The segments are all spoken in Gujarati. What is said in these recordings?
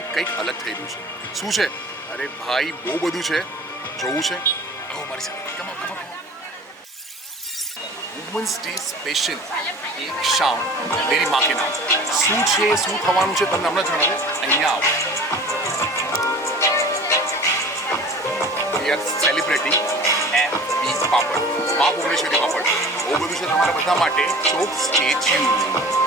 આજે કંઈક અલગ થઈ રહ્યું છે. શું છે? અરે ભાઈ બહુ બધું છે, જોવું છે. આવો મારી સાથે. Come on. Women's day special એક શામ મેરી માં કે નામ. શું છે, શું થવાનું છે તમને હમણાં જણાવે. અહીંયા આવો. વી આર સેલિબ્રેટિંગ MB પાપડ, મા ભુવનેશ્વરી પાપડ. બહુ બધું છે તમારા બધા માટે, સો સ્ટે ટ્યુન્ડ.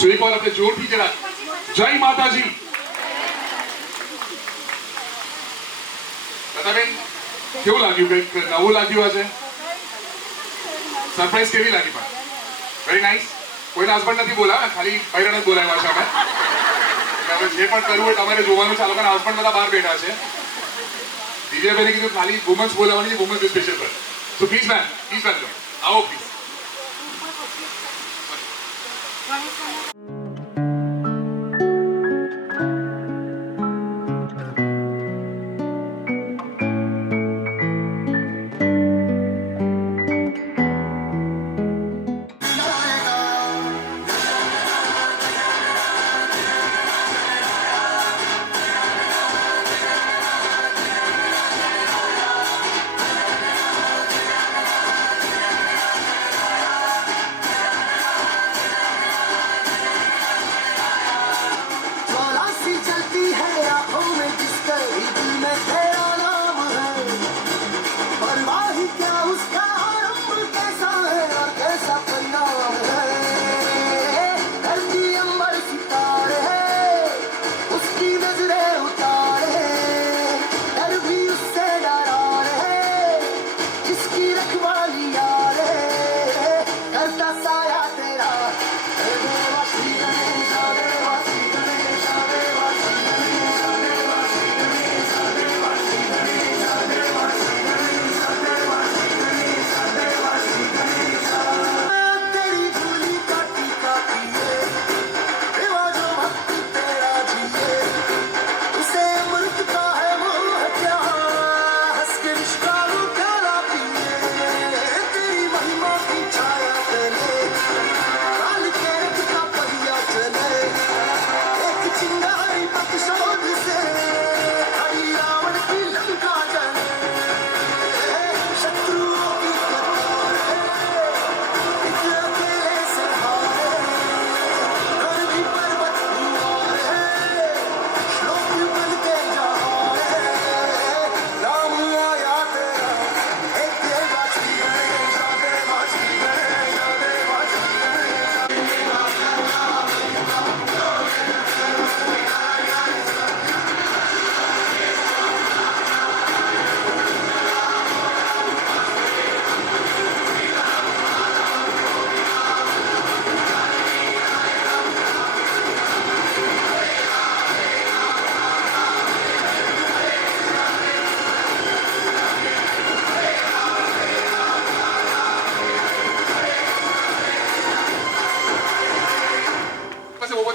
सो एक बार अपने जोर की जरा जय माता जी. बताबेन કેવું લાગ્યું? કંઈક નવું લાગ્યું હશે? સરપ્રાઈઝ કેવી લાગી? પણ વેરી નાઇસ. કોઈના હસબન્ડ નથી બોલાવ્યા, ખાલી બૈરાને જ બોલાવ્યા છે અમે. હવે જે પણ કરવું હોય તમારે જોવાનું છે. આ લોકોના હસબન્ડ બધા બહાર બેઠા છે. દિવ્યાબેને કીધું ખાલી વુમન્સ બોલાવવાની છે, વુમન્સ સ્પેશિયલ પર. So please ma'am, please welcome. આવો પ્લીઝ.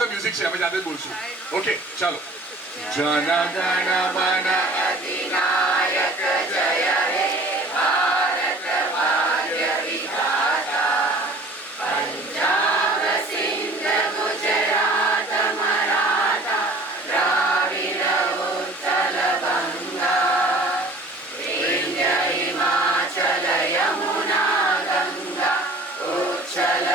મ્યુઝિક છે, અમે જાતે જ બોલશું. ઓકે ચાલો. જન ગણ મન અધિનાયક જય હે ભારત ભાગ્ય વિધાતા પંજાબ સિંધ ગુજરાત મરાઠા દ્રાવિડ ઉત્કલ બંગા વિંધ્ય હિમાચલ યમુના ગંગા ઉચ્છલ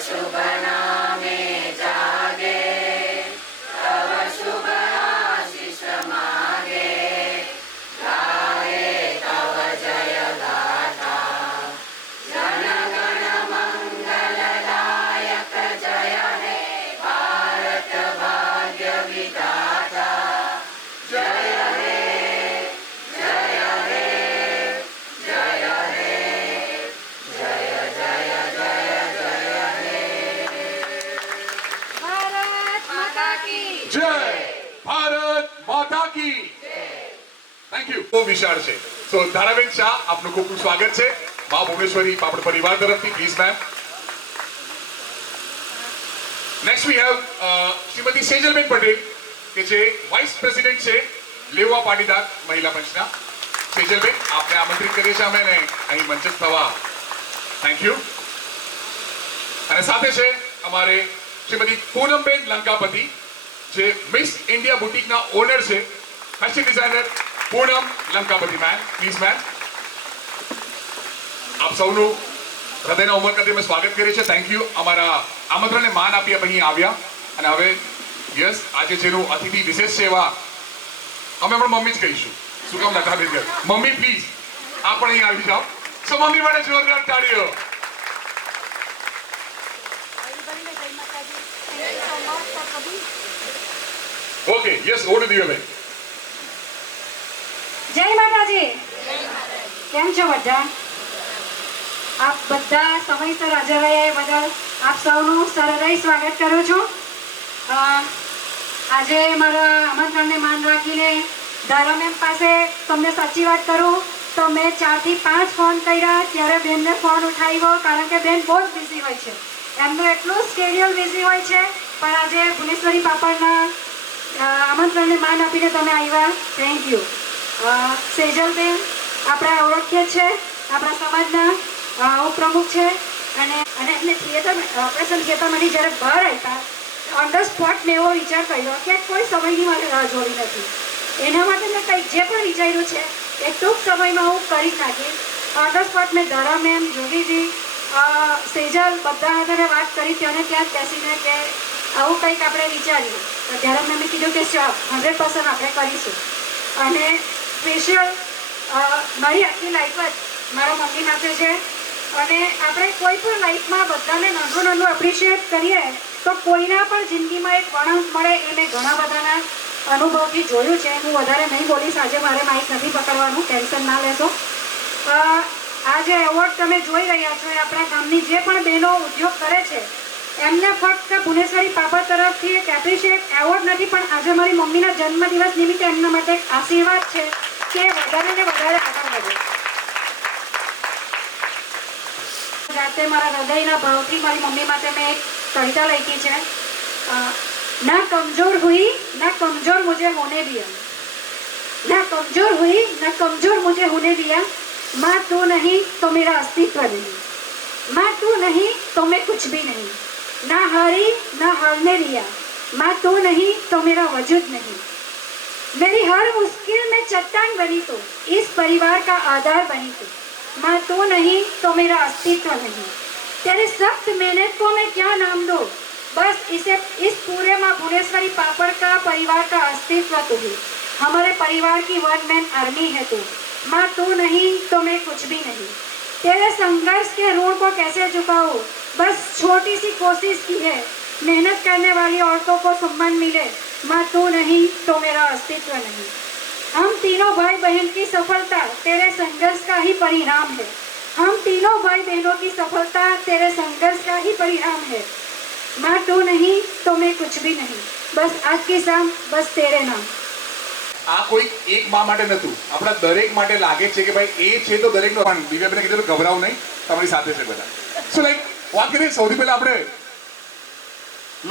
शुभ नामे जागे, तव शुभ आशीष मागे, गाए तव जय गाथा, जन गण मंगलदायक जय हे भारत भाग्य विधाता, जय हे जय हे जय हे जय जय जय जय हे। भारत माता की જય ભારત માતા કી થેન્ક યુ બહુ વિશાળ છે સો ધારાબેન શાહ આપનું ખૂબ ખૂબ સ્વાગત છે મા ભુવનેશ્વરી પાપડ પરિવાર તરફથી please ma'am next we have Shrimati Sejalben Patel કે જે વાઇસ પ્રેસિડેન્ટ છે લેવા પાટીદાર મહિલા પંચના સેજલબેન આપને આમંત્રિત કરીએ છીએ અમે અહીં મંચસ્થ થવા થેન્ક યુ અને સાથે છે અમારે શ્રીમતી પૂનમબેન લંકાપતિ જે મિસ ઇન્ડિયા બુટીકના ઓનર છે fashion designer Poonam Lankapati ma'am please ma'am આપ સૌનું હૃદયના ઉમળકાથી અમે સ્વાગત કરીએ છીએ થેન્ક યુ અમારા આમંત્રણને માન આપી આપ અહીં આવ્યા અને હવે યસ આજે જેનું અતિથિ વિશેષ છે એવા અમે પણ મમ્મી જ કહીશું શું કામ લતાબેન મમ્મી પ્લીઝ આપ પણ અહીં આવી જાઓ સો મમ્મી માટે જોરદાર તાળીઓ ઓકે યસ ઓવર ટુ દિવ્યાબેન જય માતાજી કેમ છો બધા આપ બધા સમયસર હાજર રહ્યા એ બદલ આપ સૌનું સહૃદય સ્વાગત કરું છું આજે મારા આમંત્રણને માન રાખીને ધારા મેમ પાસે તમને સાચી વાત કરું તો મેં 4 થી 5 ફોન કર્યા ત્યારે બેનને ફોન ઉઠાવ્યો કારણ કે બેન બહુ જ બિઝી હોય છે એમનું એટલું સ્કેડ્યુલ બિઝી હોય છે પણ આજે ભુવનેશ્વરી પાપડના આમંત્રણને માન આપીને તમે આવ્યા થેન્ક યુ સેજલબેન આપણે ઓળખીએ છે આપણા સમાજના ઉપપ્રમુખ છે અને એમને ઓપરેશન થિયેટરમાંથી જ્યારે બહાર આવ્યા ઓન ધ સ્પોટ મેં એવો વિચાર કર્યો કે કોઈ સમયની મારે રાહ જોવી નથી એના માટે મેં કંઈક જે પણ વિચાર્યું છે એ ટૂંક સમયમાં હું કરી નાખીશ ઓન ધ સ્પોટ મેં ધરા મેમ જોગીજી સેજલ બધા હાથે વાત કરી ત્યાં જ બેસીને કે આવું કંઈક આપણે વિચારીએ તો ત્યારે મેં કીધું કે 100% આપણે કરીશું અને સ્પેશિયલ મારી આખી લાઈફ જ મારા મમ્મી માટે છે અને આપણે કોઈ પણ લાઈફમાં બધાને નાનું નાનું એપ્રિશિએટ કરીએ તો કોઈના પણ જિંદગીમાં એક વળાંક મળે એ મેં ઘણા બધાના અનુભવથી જોયું છે હું વધારે નહીં બોલીશ આજે મારે માઇક નથી પકડવાનું ટેન્શન ના લેશો આ જે એવોર્ડ તમે જોઈ રહ્યા છો એ આપણા ગામની જે પણ બહેનો ઉદ્યોગ કરે છે એમને ફક્ત ભુવનેશ્વરી પાપડ તરફથી એક એપ્રિશિએટ એવોર્ડ નથી પણ આજે મારી મમ્મીના જન્મદિવસ નિમિત્તે એમના માટે એક આશીર્વાદ છે કે વધારે ને વધારે આગળ વધે જાતે મારા હૃદયના ભાવથી મારી મમ્મી માટે મેં એક કવિતા લખી છે ના કમજોર હુઈ ના કમજોર મુझे होने दिया ना कमजोर हुई ना कमजोर मुझे होने दिया माँ तू नहीं तो मेरा अस्तित्व नहीं माँ तू नहीं तो मैं कुछ भी नहीं ना हारी ना हारने दिया माँ तू नहीं तो मेरा वजूद नहीं मेरी हर मुश्किल में चट्टान बनी तो इस परिवार का आधार बनी तो माँ तू नहीं तो मेरा अस्तित्व नहीं तेरे सख्त मेहनत को मैं क्या नाम दूँ बस इस पूरे माँ भुवनेश्वरी पापड़ का परिवार का अस्तित्व तो ही हमारे परिवार की वन मैन आर्मी है तू माँ तू नहीं तो मैं कुछ भी नहीं तेरे संघर्ष के ऋण को कैसे चुकाऊं बस छोटी सी कोशिश की है मेहनत करने वाली औरतों को सम्मान मिले माँ तू नहीं तो मेरा अस्तित्व नहीं हम तीनों भाई बहन की सफलता तेरे संघर्ष का ही परिणाम है हम तीनों भाई बहनों की सफलता तेरे संघर्ष का ही परिणाम है माँ तू नहीं तो मैं कुछ भी नहीं बस आज की शाम बस तेरे नाम આ કોઈ એક મા માટે નતું આપણા દરેક માટે લાગે છે કે ભાઈ એ છે તો દરેકનો પણ દિવ્યાબેને કીધું ગભરાવ નહીં તમારી સાથે છે બધા સો લાઈક વાત કરીએ સૌથી પહેલા આપણે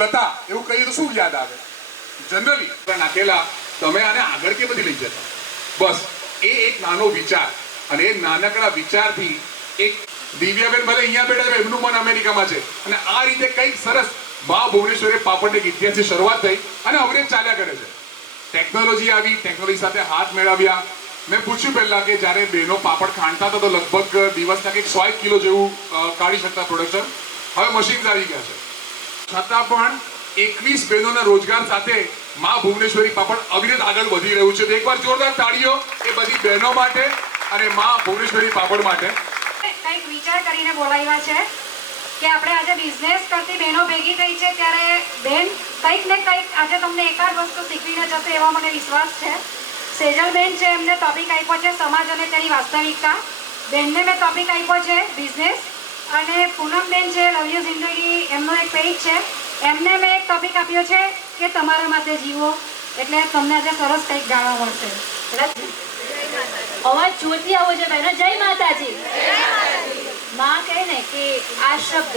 લતા એવું કહીએ તો શું યાદ આવે જનરલી નાખેલા તમે આને આગળ કેમ નથી લઈ જતા બસ એ એક નાનો વિચાર અને એ નાનકડા વિચારથી એક દિવ્યાબેન ભલે અહીંયા બેઠા છે એમનું મન અમેરિકામાં છે અને આ રીતે કંઈક સરસ મા ભુવનેશ્વરી પાપડને એક ઇતિહાસની શરૂઆત થઈ અને હવે ચાલ્યા કરે છે ટેકનોલોજી આવી ટેકનોલોજી સાથે હાથ મેળવ્યા મેં પૂછ્યું પહેલા કે જ્યારે બહેનો પાપડ ખાંડતા હતા તો લગભગ દિવસના કંઈક 100 કિલો જેવું કાઢી શકતા પ્રોડક્શન હવે મશીન આવી ગયા છે, છતાં પણ 21 બહેનોના રોજગાર સાથે માં ભુવનેશ્વરી પાપડ અવિરત આગળ વધી રહ્યું છે. તો એકવાર જોરદાર તાળીઓ એ બધી બહેનો માટે અને માં ભુવનેશ્વરી પાપડ માટે. કંઈક વિચાર કરીને બોલાવ્યા છે કે આપણે આજે બિઝનેસ કરતી બહેનો ભેગી થઈ છે, ત્યારે બેન કંઈક ને કંઈક આજે તમને એકાદ વસ્તુ શીખવીને જશે એવો મને વિશ્વાસ છે. સેજલબેન છે, એમને ટોપિક આપ્યો છે સમાજ અને તેની વાસ્તવિકતા. બેનને મેં ટોપિક આપ્યો છે બિઝનેસ. અને પૂનમબેન છે, લવ યુ જિંદગી એમનો એક પેજ છે, એમને મેં એક ટોપિક આપ્યો છે કે તમારા માટે જીવો. એટલે તમને આજે સરસ કંઈક જાણવા મળશે. અવાજ જોરથી આવો છે બહેનો. જય માતાજી. માં કહે ને કે આ શબ્દ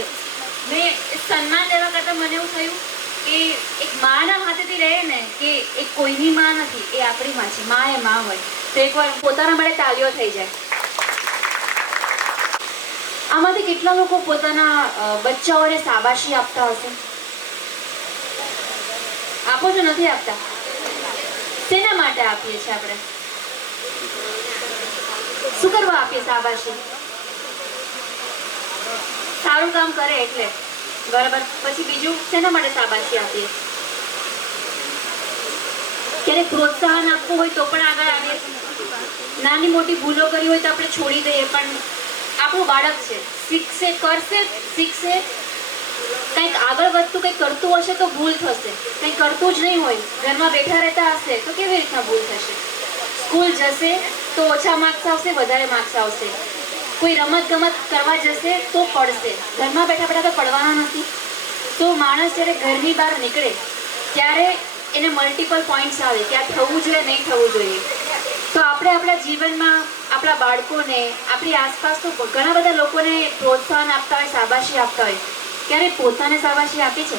મેં સન્માન લેવા કરતાં મને એવું થયું કે એક માના હાથેથી રહે ને કે એ કોઈની માં નથી, એ આપણી માં છે. માં એ માં હોય તો એકવાર પોતાના માટે તાળીઓ થઈ જાય. આમાંથી કેટલા લોકો પોતાના બચ્ચાઓને શાબાશી આપતા હશે? આપો છો? નથી આપતા? શેના માટે આપીએ છીએ આપણે? શું કરવા આપીએ શાબાશી? સારું કામ કરે એટલે, બરાબર. પછી બીજું શેના માટે શાબાશી આપીએ? ક્યારેક પ્રોત્સાહન આપવું હોય તો પણ આગળ આવીએ. નાની મોટી ભૂલો કરી હોય તો આપણે છોડી દઈએ, પણ આપણું બાળક છે, શીખશે, કરશે, શીખશે. કંઈક આગળ વધતું કંઈક કરતું હશે તો ભૂલ થશે. કંઈક કરતું જ નહીં હોય, ઘરમાં બેઠા રહેતા હશે તો કેવી રીતના ભૂલ થશે? સ્કૂલ જશે તો ઓછા માર્ક્સ આવશે, વધારે માર્ક્સ આવશે. કોઈ રમત ગમત કરવા જશે તો પડશે. ઘરમાં બેઠા બેઠા તો પડવાના નથી. તો માણસ જ્યારે ઘરની બહાર નીકળે ત્યારે એને મલ્ટિપલ પોઈન્ટ્સ આવે કે આ થવું જોઈએ, નહીં થવું જોઈએ. તો આપણે આપણા જીવનમાં આપણા બાળકોને, આપણી આસપાસ તો ઘણા બધા લોકોને પ્રોત્સાહન આપતા હોય, શાબાશી આપતા હોય. ક્યારે પોતાને શાબાશી આપી છે?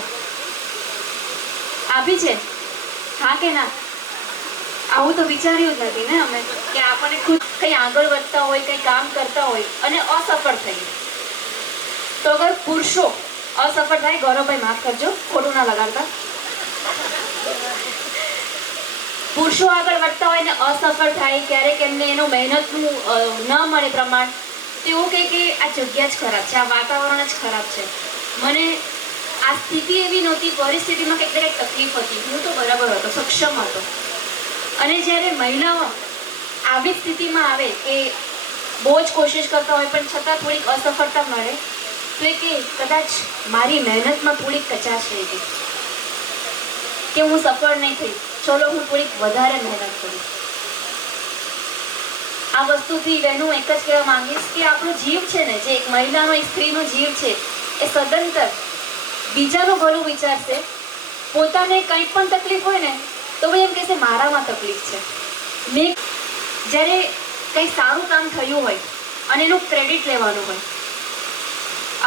આપી છે? હા કે ના? આવું તો વિચાર્યું જ નથી ને અમે કે આપણને ખુદ કંઈ આગળ વધતા હોય, કંઈ કામ કરતા હોય અને અસફળ થઈએ. તો અગર પુરુષો અસફળ થાય, ગૌરવભાઈ માફ કરજો, ખોટું ના લગાડતા, પુરુષો આગળ વધતા હોય ને અસફળ થાય, ક્યારેક એમને એનું મહેનતનું ન મળે પ્રમાણ, તો એવું કહે કે આ જગ્યા જ ખરાબ છે, આ વાતાવરણ જ ખરાબ છે. મને આ સ્થિતિ એવી નહોતી, પરિસ્થિતિમાં કંઈક કંઈક તકલીફ હતી, હું તો બરાબર હતો, સક્ષમ હતો. અને જ્યારે મહિલાઓ આવી સ્થિતિમાં આવે કે બહુ જ કોશિશ કરતા હોય પણ છતાં થોડીક અસફળતા મળે, તો એ કે કદાચ મારી મહેનતમાં થોડીક કચાશ રહી ગઈ, કે હું સફળ નહીં થઈ, ચલો હું થોડીક વધારે મહેનત કરું. આ વસ્તુથી બહેનો એક જ કહેવા માંગીશ કે આપણો જીવ છે ને, જે એક મહિલાનો, એક સ્ત્રીનો જીવ છે, એ સદંતર બીજાનું ભલું વિચારશે. પોતાને કંઈ પણ તકલીફ હોય ને તો ભાઈ એમ કહેશે મારામાં તકલીફ છે. મેં જ્યારે કંઈ સારું કામ થયું હોય અને એનું ક્રેડિટ લેવાનું હોય,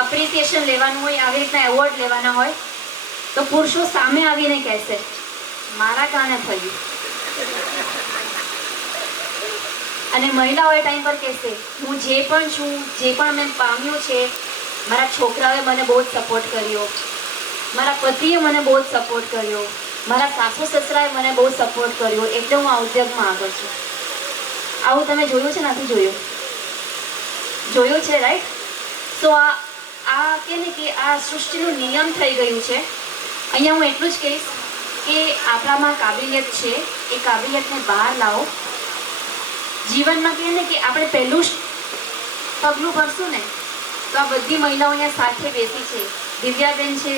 અપ્રિસિએશન લેવાનું હોય, આવી રીતના એવોર્ડ લેવાના હોય, તો પુરુષો સામે આવીને કહેશે મારા કારણે થયું. અને મહિલાઓ એ ટાઈમ પર કહેશે હું જે પણ છું, જે પણ મેં પામ્યું છે, મારા છોકરાઓએ મને બહુ જ સપોર્ટ કર્યો, મારા પતિએ મને બહુ જ સપોર્ટ કર્યો, મારા સાસુ સસરાએ મને બહુ સપોર્ટ કર્યો, એટલે હું આ ઉદ્યોગમાં આગળ છું. આવું તમે જોયું છે? નથી જોયું? જોયું છે, રાઈટ? તો આ કે ને કે આ સૃષ્ટિનું નિયમ થઈ ગયું છે. અહીંયા હું એટલું જ કહીશ કે આપણામાં કાબિલિયત છે, એ કાબિલિયતને બહાર લાવો. જીવનમાં કહે ને કે આપણે પહેલું જ પગલું ભરશું ને તો આ બધી મહિલાઓ અહીંયા સાથે બેસી છે, દિવ્યાબેન છે,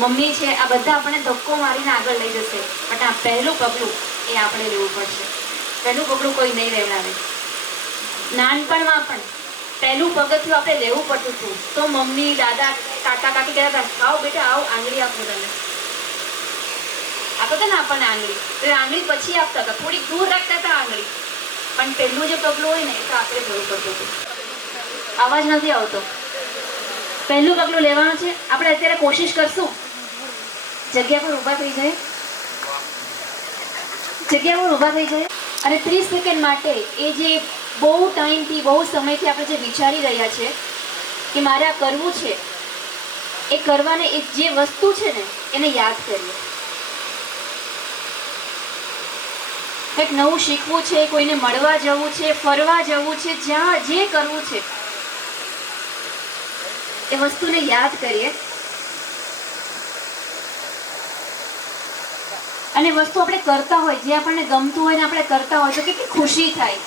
મમ્મી છે, આ બધા આપણને ધક્કો મારીને આગળ લઈ જશે. પણ આ પહેલું પગલું એ આપણે લેવું પડશે. પહેલું પગલું કોઈ નહીં લેવડાવે. નાનપણમાં પણ પહેલું પગથિયું આપણે લેવું પડતું હતું. તો મમ્મી, દાદા, કાકા, કાકી કહેતા હતા આવો બેટા આવો, આંગળી આપો તમે. આપતા હતા ને આપણને આંગળી, તો આંગળી પછી આપતા હતા, થોડીક દૂર રાખતા હતા આંગળી. પણ પહેલું જે પગલું હોય ને એ તો આપણે લેવું પડતું હતું. અવાજ નથી આવતો. પહેલું પગલું લેવાનું છે. આપણે અત્યારે કોશિશ કરશું, જગ્યા પર ઊભા થઈ જાય, જગ્યા પર ઊભા થઈ જાય અને 30 સેકન્ડ માટે એ જે બહુ ટાઈમથી, બહુ સમયથી આપણે જે વિચારી રહ્યા છે કે મારે આ કરવું છે, એ કરવાને, એ જે વસ્તુ છે ને એને યાદ કરીએ. કંઈક નવું શીખવું છે, કોઈને મળવા જવું છે, ફરવા જવું છે, જ્યાં જે કરવું છે એ વસ્તુને યાદ કરીએ અને વસ્તુ આપણે કરતા હોય, જે આપણને ગમતું હોય ને આપણે કરતા હોય તો કેટલી ખુશી થાય.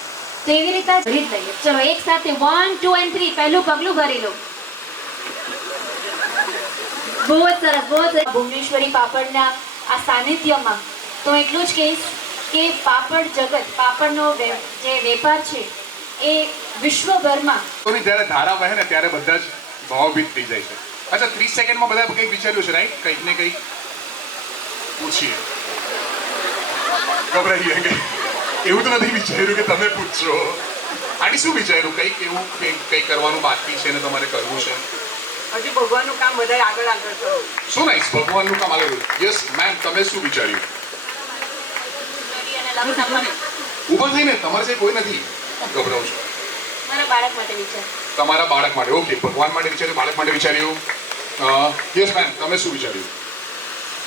તો એવી રીતે ભરી જ લઈએ. ચલો એક સાથે 1 2 and 3 પહેલું પગલું ભરી લો. બહુ જ સરસ, બહુ જ સરસ. ભુવનેશ્વરી પાપડના આ સાનિધ્યમાં તો એટલું જ કહીશ કે પાપડ જગત, પાપડનો જે વેપાર છે એ વિશ્વભરમાં. તો જ્યારે ધારા વહે ને ત્યારે બધા જ ભાવભીત થઈ જાય છે. અચ્છા 30 સેકન્ડમાં બધા કંઈક વિચાર્યું છે, રાઈટ? કંઈક ને કંઈક પૂછીએ. ગભરાઈએ કે એવું તો નથી વિચાર્યું કે તમે પૂછશો. આની શું વિચાર્યું? કંઈક એવું કંઈક કરવાનું બાકી છે ને તમારે કરવું છે? હજી ભગવાનનું કામ વધારે આગળ કરો. શું નાઈસ, ભગવાનનું કામ આગળ. યસ મેમ, તમે શું વિચાર્યું? ઊભા થઈને, તમારે જે કોઈ નથી, ગભરાવ છો. મારા બાળક માટે વિચાર. તમારા બાળક માટે, ઓકે. ભગવાન માટે વિચાર્યું, બાળક માટે વિચાર્યું. યસ મેમ, તમે શું વિચાર્યું?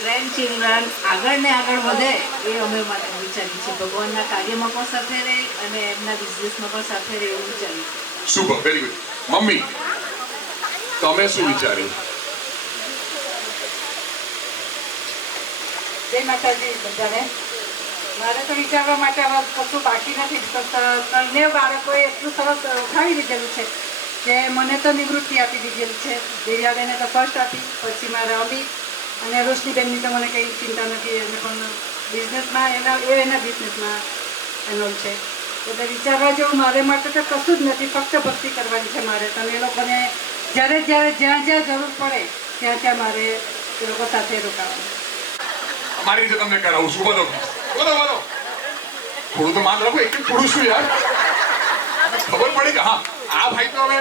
ગ્રેન્ડ ચિલ્ડ્રન આગળ ને આગળ વધે એ અમે માટે વિચારીએ છીએ. ભગવાનના કાર્યમાં પણ સાથે રહે અને એમના બિઝનેસમાં પણ સાથે રહે એવું વિચારીએ છીએ. Super, very good. મમ્મી, તમે શું વિચાર્યું? જય માતાજી બધાને. મારે તો વિચારવા માટે હવે કશું બાકી નથી. ત્રણેય બાળકોએ એટલું સરસ ઉઠાવી દીધેલું છે કે મને તો નિવૃત્તિ આપી દીધેલી છે. દિવ્યાબેને તો ફર્સ્ટ આપી, પછી મારા અમિત અને રોશનીબેનની તો મને કંઈ ચિંતા નથી. એને પણ બિઝનેસમાં એના બિઝનેસમાં એનો છે. એટલે વિચારવા જેવું મારે માટે તો કશું જ નથી, ફક્ત ભક્તિ કરવાની છે મારે. તમે એ લોકોને જ્યાં જ્યાં જરૂર પડે ત્યાં મારે એ લોકો સાથે રોકાવાનું. મારી રીતે તમને કરાવું છું. બોલો બોલો. થોડું તો માન રાખો. એક પુરુષ છું યાર, ખબર પડે કે હા આ ભાઈ તો હવે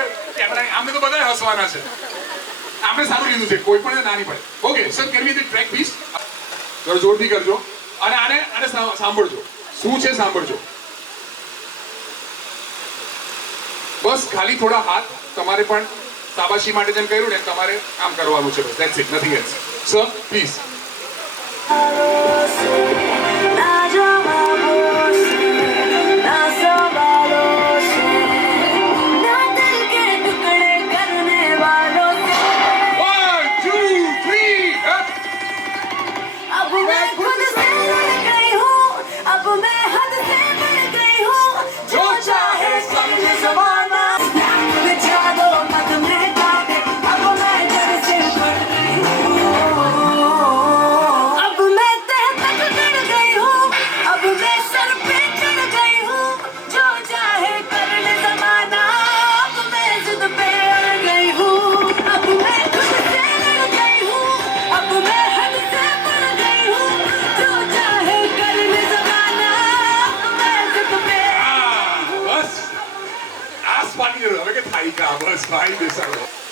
આમને તો બધા હસવાના છે. આપણે સારું લીધું છે, કોઈ પણ ના નહીં પડે. Okay sir, can we track please? જરા જોરથી કરજો અને આને સાંભળજો. શું છે સાંભળજો. બસ ખાલી થોડા હાથ તમારે પણ શાબાશી માટે જેમ કહ્યું ને તમારે કામ કરવાનું છે. બસ that's it, nothing else. Sir please.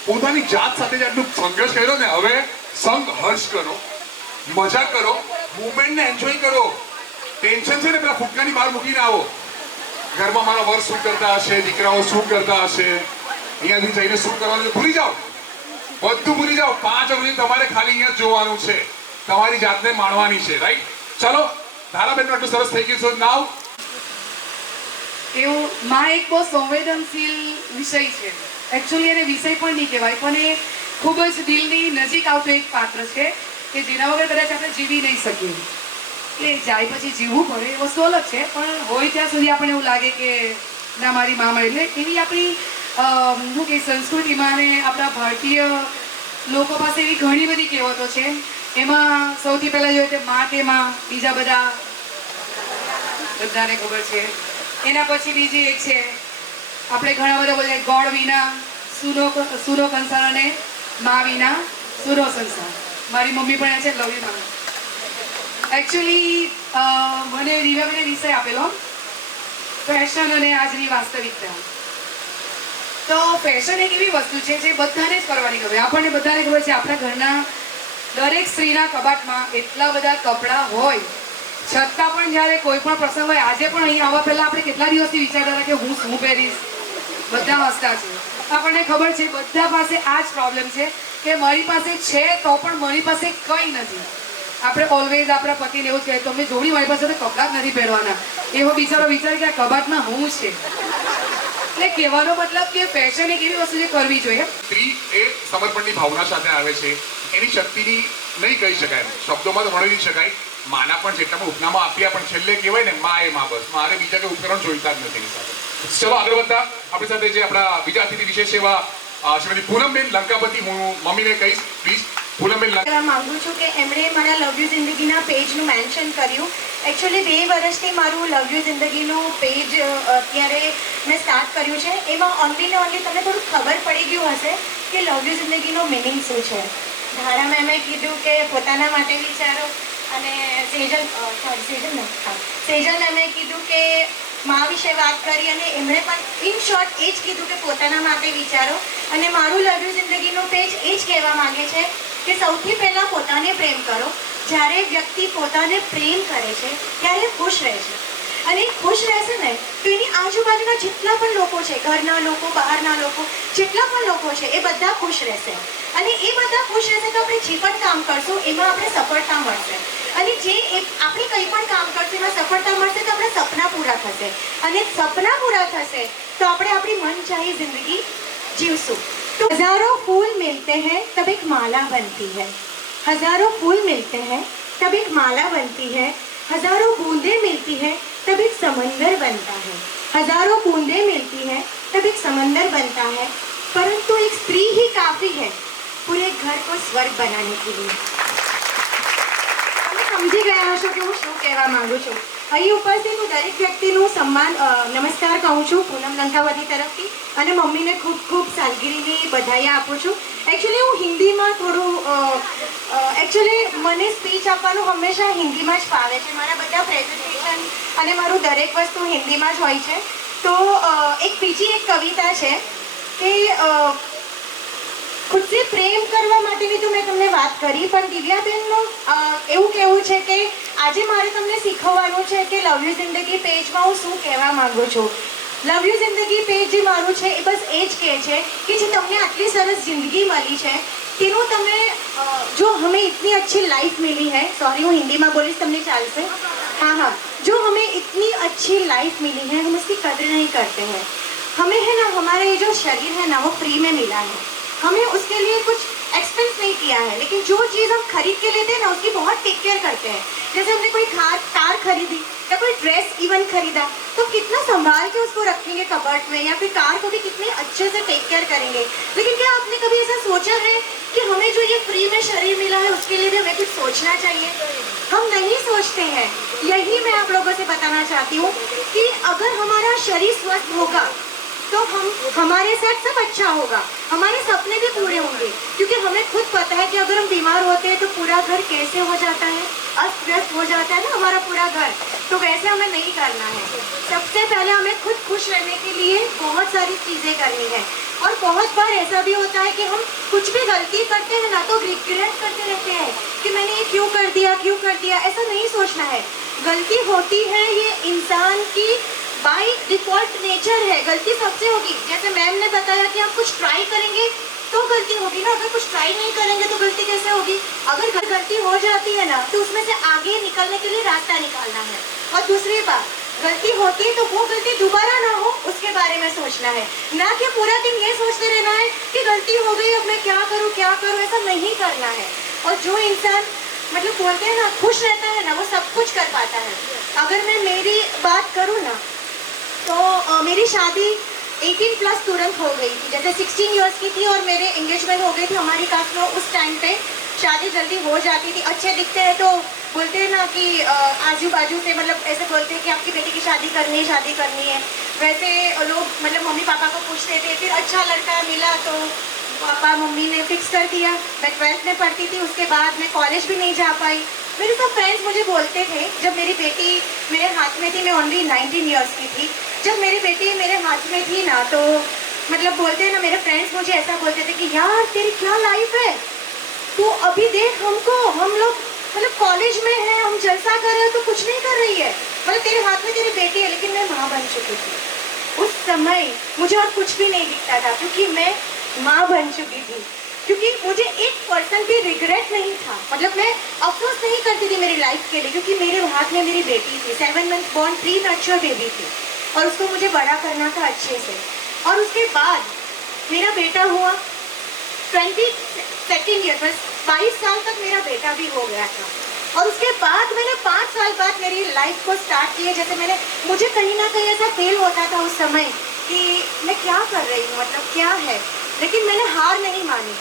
પોતાની જાત સાથે આટલું સંઘર્ષ કર્યો ને, હવે સંગ હર્ષ કરો, મજા કરો, મુવમેન્ટને એન્જોય કરો. ટેન્શન છે ને પેલા ફૂટકાની બહાર મૂકીને આવો. ઘરમાં મારા વર શું કરતા હશે, દીકરાઓ શું કરતા હશે, અહીંયાથી જઈને શું કરવાનું ભૂલી જાઓ. બધું ભૂલી જાઓ. 5 વર્ષ તમારે ખાલી અહીંયા જ જોવાનું છે, તમારી જાતને માણવાની છે. રાઈટ? ચલો, ધારાબેન આટલું સરસ થઈ ગયું છે. નાવ એવું માં એક બહુ સંવેદનશીલ વિષય છે. એકચ્યુઅલી એને વિષય પણ નહીં કહેવાય, પણ એ ખૂબ જ દિલની નજીક આવતો એક પાત્ર છે કે જેના વગર કદાચ આપણે જીવી નહીં શકીએ. એટલે જાય પછી જીવવું પડે એ વસ્તુ અલગ છે, પણ હોય ત્યાં સુધી આપણને એવું લાગે કે ના મારી મા મળે. એટલે એવી આપણી શું કે સંસ્કૃતિમાં અને આપણા ભારતીય લોકો પાસે એવી ઘણી બધી કહેવતો છે. એમાં સૌથી પહેલાં જોઈએ તો મા તે માં, બીજા બધાને ખબર છે. એના પછી બીજી એક છે, આપણે ઘણા બધા બોલીએ ગોળ વિના સૂનો કંસાર અને મા વિના સૂનો સંસાર. મારી મમ્મી પણ છે લવ યુ મા. એકચ્યુઅલી મને દિવ્યાબેને વિષય આપેલો ફેશન અને આજની વાસ્તવિકતા. તો ફેશન એક એવી વસ્તુ છે જે બધાને જ કરવાની ગમે. આપણને બધાને ખબર છે આપણા ઘરના દરેક સ્ત્રીના કબાટમાં એટલા બધા કપડાં હોય છતાં પણ જ્યારે કોઈ પણ પ્રસંગ હોય, આજે પણ અહીં આવવા પહેલા આપણે કેટલા દિવસથી વિચારતા હતા કે હું શું પહેરીશ. બધા હસતા છે. આપણને ખબર છે બધા પાસે આ જ પ્રોબ્લેમ છે કે મારી પાસે છે તો પણ મારી પાસે કંઈ નથી. આપણે ઓલવેઝ આપણા પતિને એવું જ કહે, તમે જોડી મારી પાસે તો કપડાં જ નથી પહેરવાના. એવો બિચારો વિચારે કે આ કબાટમાં હું છે. એટલે કહેવાનો મતલબ કે ફેશન એક એવી વસ્તુ જે કરવી જોઈએ. સ્ત્રી એ સમર્પણની ભાવના સાથે આવે છે. એની શક્તિની નહીં કહી શકાય, શબ્દોમાં તો ભણી નહીં શકાય. માના પણ જેટલામાં ઉપનામાં આપ્યા, પણ છેલ્લે કહેવાય ને મા એ મા. બસ મારે બીજા કંઈ ઉપકરણ જોઈતા જ નથી એની સાથે. ચલો આગળ વધતા આપણી સાથે જે આપણા બીજા અતિથિ વિશેષ એવા શ્રીમતી પૂનમબેન લંકાપતિ, હું મમ્મીને કહીશ પ્લીઝ. પૂનમબેન કહેવા માંગુ છું કે એમણે મારા લવ યુ જિંદગીના પેજનું મેન્શન કર્યું. એકચ્યુઅલી 2 વર્ષથી મારું લવ યુ જિંદગીનું પેજ અત્યારે મેં સ્ટાર્ટ કર્યું છે. એમાં ઓનલી ને ઓનલી તમને થોડું ખબર પડી ગયું હશે કે લવ યુ જિંદગીનો મિનિંગ શું છે. ધારા મેમે કીધું કે પોતાના માટે વિચારો, અને સેજલ મેમે કીધું કે મા વિશે વાત કરી, અને એમણે પણ ઇન શોર્ટ એ જ કીધું કે પોતાના માટે વિચારો. અને મારું લવ યુ જિંદગીનું પેજ એ જ કહેવા માંગે છે કે સૌથી પહેલાં પોતાને પ્રેમ કરો. જ્યારે વ્યક્તિ પોતાને પ્રેમ કરે છે ત્યારે ખુશ રહે છે, અને ખુશ રહેશે ને તો એની આજુબાજુના જેટલા પણ લોકો છે, ઘરના લોકો, બહારના લોકો, જેટલા પણ લોકો છે એ બધા ખુશ રહેશે. અને એ બધા ખુશ રહેશે તો આપણે જે પણ કામ કરશું એમાં આપણે સફળતા મળશે. અને આપણે કંઈ પણ કામ કરશું એમાં સફળતા મળશે તો આપણા સપના પૂરા થશે. અને સપના પૂરા થશે તો આપણે આપણી મનચાહી જિંદગી जीवसु. तो हजारों फूल मिलते हैं तब एक माला बनती है. हजारों फूल मिलते हैं तब एक माला बनती है. हजारों बूंदें मिलती है तब एक समंदर बनता है. हजारों बूंदें मिलती है तब एक समंदर बनता है. परंतु एक स्त्री ही काफी है पूरे घर को स्वर्ग बनाने के लिए. તમે સમજી ગયા હશો કે હું શું કહેવા માંગુ છું. અહીં ઉપસ્થિત હું દરેક વ્યક્તિનું સન્માન નમસ્કાર કહું છું પૂનમ લંકાવતી તરફથી, અને મમ્મીને ખૂબ ખૂબ સાલગીરીની બધાઈ આપું છું. એકચ્યુઅલી હું હિન્દીમાં થોડું મને સ્પીચ આપવાનું હંમેશા હિન્દીમાં જ ફાવે છે. મારા બધા પ્રેઝન્ટેશન અને મારું દરેક વસ્તુ હિન્દીમાં જ હોય છે. તો બીજી એક કવિતા છે કે ખુદ સે પ્રેમ કરવા માટેની તો મેં તમને વાત કરી, પણ દિવ્યાબેનનું એવું કહેવું છે કે આજે મારે તમને શીખવવાનું છે કે લવ યુ જિંદગી પેજમાં હું શું કહેવા માંગુ છું. લવ યુ જિંદગી પેજ જે મારું છે એ બસ એ જ કહે છે કે જે તમને આટલી સરસ જિંદગી મળી છે તેનું તમે જો હमें इतनी अच्छी लाइफ मिली है, सॉरी હું હિન્દીમાં બોલીશ તમને ચાલશે. हाँ, जो हमें इतनी अच्छी लाइफ मिली है हम उसकी कदर नहीं करते हैं. हमें है ना हमारा ये जो शरीर है ना वो फ्री में मिला है. हमें उसके लिए कुछ एक्सपेंस नहीं किया है, लेकिन जो चीज़ हम खरीद के लेते हैं ना उसकी बहुत टेक केयर करते हैं. जैसे हमने कोई कार खरीदी या कोई ड्रेस इवन खरीदा तो कितना संभाल के उसको रखेंगे कबर्ड में, या फिर कार को भी कितने अच्छे से टेक केयर करेंगे. लेकिन क्या आपने कभी ऐसा सोचा है कि हमें जो ये फ्री में शरीर मिला है उसके लिए भी हमें कुछ सोचना चाहिए? हम नहीं सोचते हैं. यही मैं आप लोगों से बताना चाहती हूँ कि अगर हमारा शरीर स्वस्थ होगा तो हमारे साथ सब अच्छा होगा, हमारे सपने भी पूरे होंगे. क्योंकि हमें खुद पता है कि अगर हम बीमार होते हैं तो पूरा घर कैसे हो जाता है, अस्त व्यस्त हो जाता है ना हमारा पूरा घर. तो वैसे हमें नहीं करना है. सबसे पहले हमें खुद खुश रहने के लिए बहुत सारी चीज़ें करनी है. और बहुत बार ऐसा भी होता है कि हम कुछ भी गलती करते हैं ना तो रिग्रेट करते रहते हैं कि मैंने ये क्यों कर दिया. ऐसा नहीं सोचना है. गलती होती है, ये इंसान की बाई डिफॉल्ट नेचर है. गलती सबसे होगी. जैसे मैम ने बताया कि आप कुछ ट्राई करेंगे तो गलती होगी ना, अगर कुछ ट्राई नहीं करेंगे तो गलती कैसे होगी. अगर गलती हो जाती है ना तो उसमें से आगे निकलने के लिए रास्ता निकालना है. और दूसरी बात, गलती होती है तो वो गलती दोबारा ना हो उसके बारे में सोचना है, ना कि पूरा दिन ये सोचते रहना है कि गलती हो गई अब मैं क्या करूँ. ऐसा नहीं करना है. और जो इंसान मतलब बोलते हैं ना खुश रहता है ना वो सब कुछ कर पाता है. अगर मैं मेरी बात करूँ ना तो मेरी शादी 18+ तुरंत हो गई थी. जैसे 16 इयर्स की थी और मेरे एंगेजमेंट हो गई थी. हमारी कास्ट में उस टाइम पे शादी जल्दी हो जाती थी. अच्छे दिखते हैं तो बोलते हैं ना कि आजू बाजू से मतलब ऐसे बोलते हैं कि आपकी बेटी की शादी करनी है. वैसे लोग मतलब मम्मी पापा को पूछते थे. फिर अच्छा लड़का मिला तो पापा मम्मी ने फिक्स कर दिया. मैं 12th में पढ़ती थी, उसके बाद मैं कॉलेज भी नहीं जा पाई. मेरे सब फ्रेंड्स मुझे बोलते थे जब मेरी बेटी मेरे हाथ में थी, मैं ओनली 19 इयर्स की थी, जब मेरी बेटी मेरे हाथ में थी ना तो मतलब बोलते हैं ना मेरे फ्रेंड्स मुझे ऐसा बोलते थे कि यार तेरी क्या लाइफ है, तू अभी देख हम लोग मतलब कॉलेज में है, हम जलसा कर रहे हैं तो कुछ नहीं कर रही है, मतलब तेरे हाथ में तेरी बेटी है. लेकिन मैं माँ बन चुकी थी. उस समय मुझे और कुछ भी नहीं दिखता था क्योंकि मैं माँ बन चुकी थी. क्योंकि मुझे 1% भी रिग्रेट नहीं था, मतलब मैं अफसोस नहीं करती थी मेरी लाइफ के लिए, क्योंकि मेरे हाथ में मेरी बेटी थी. 7 month born pre mature baby थी और उसको मुझे बड़ा करना था अच्छे से. और उसके बाद मेरा बेटा हुआ 22nd ईयर, बस 22 साल तक मेरा बेटा भी हो गया था। और उसके बाद मैंने 5 साल बाद मेरी लाइफ को स्टार्ट किया। जैसे मुझे कहीं ना कहीं ऐसा फील होता था उस समय कि मैं क्या कर रही हूँ, मतलब क्या है, लेकिन मैंने हार नहीं मानी।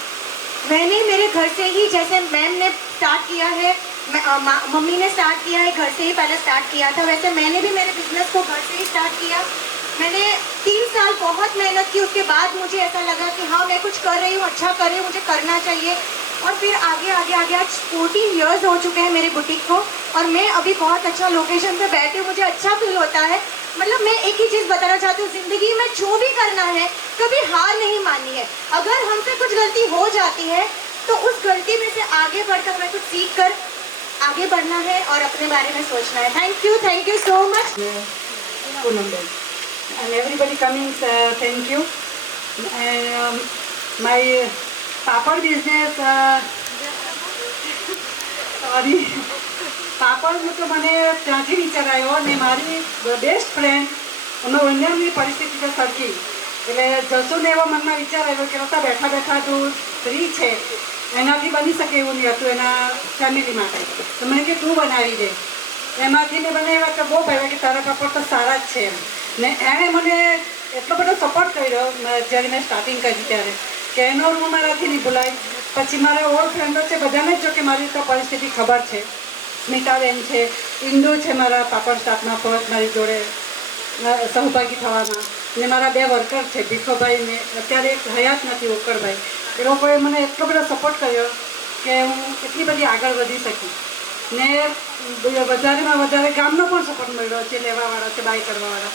मैंने मेरे घर से ही, जैसे मैम ने स्टार्ट किया है, मम्मी ने स्टार्ट किया है, घर से ही पहले स्टार्ट किया था, वैसे मैंने भी मेरे बिजनेस को घर से ही स्टार्ट किया। मैंने 3 साल बहुत मेहनत की, उसके बाद मुझे ऐसा लगा कि हाँ मैं कुछ कर रही हूँ, अच्छा कर रही हूँ, मुझे करना चाहिए। और फिर आगे आगे आगे आज 14 इयर्स हो चुके हैं मेरे बुटीक को, और मैं अभी बहुत अच्छा लोकेशन पे बैठी हूँ, मुझे अच्छा फील होता है। मतलब मैं एक ही चीज़ बताना चाहती हूँ, ज़िंदगी में जो भी करना है कभी हार नहीं माननी है। अगर हमसे कुछ गलती हो जाती है तो उस गलती में से आगे बढ़कर हमें कुछ सीख कर आगे बढ़ना है और अपने बारे में सोचना है। Thank you so much. And everybody coming, thank you. And my papad business, sorry, પાપડનું તો મને ત્યાંથી વિચાર આવ્યો અને મારી બેસ્ટ ફ્રેન્ડ અમે બંનેની પરિસ્થિતિ તો સરખી, એટલે જસુને એવો મનમાં વિચાર આવ્યો કે રસ્તા બેઠા બેઠા તું ફ્રી છે, એનાથી બની શકે એવું નહીં હતું એના ફેમિલી માટે, તો મને કે તું બનાવી દે। એમાંથી મેં બનાવ્યા તો બહુ ભાવ્યા કે તારા પાપડ તો સારા જ છે એમ, ને એણે મને એટલો બધો સપોર્ટ કર્યો જ્યારે મેં સ્ટાર્ટિંગ કરી ત્યારે કે એનો રૂમ મારાથી નહીં ભૂલાય। પછી મારા ઓલ્ડ ફ્રેન્ડો છે બધાને જ જો કે મારી તો પરિસ્થિતિ ખબર છે, સ્મિતાબેન છે, ઇન્દુ છે મારા પાપડ સ્ટાફમાં ફર્સ્ટ મારી જોડે સહભાગી થવામાં, ને મારા 2 વર્કર છે ભીખોભાઈ ને અત્યારે એક હયાત નથી ઓકરભાઈ, એ લોકોએ મને એટલો બધો સપોર્ટ કર્યો કે હું એટલી બધી આગળ વધી શકી। ને વધારેમાં વધારે ગામનો પણ સપોર્ટ મળ્યો છે, લેવાવાળા છે, બાય કરવાવાળા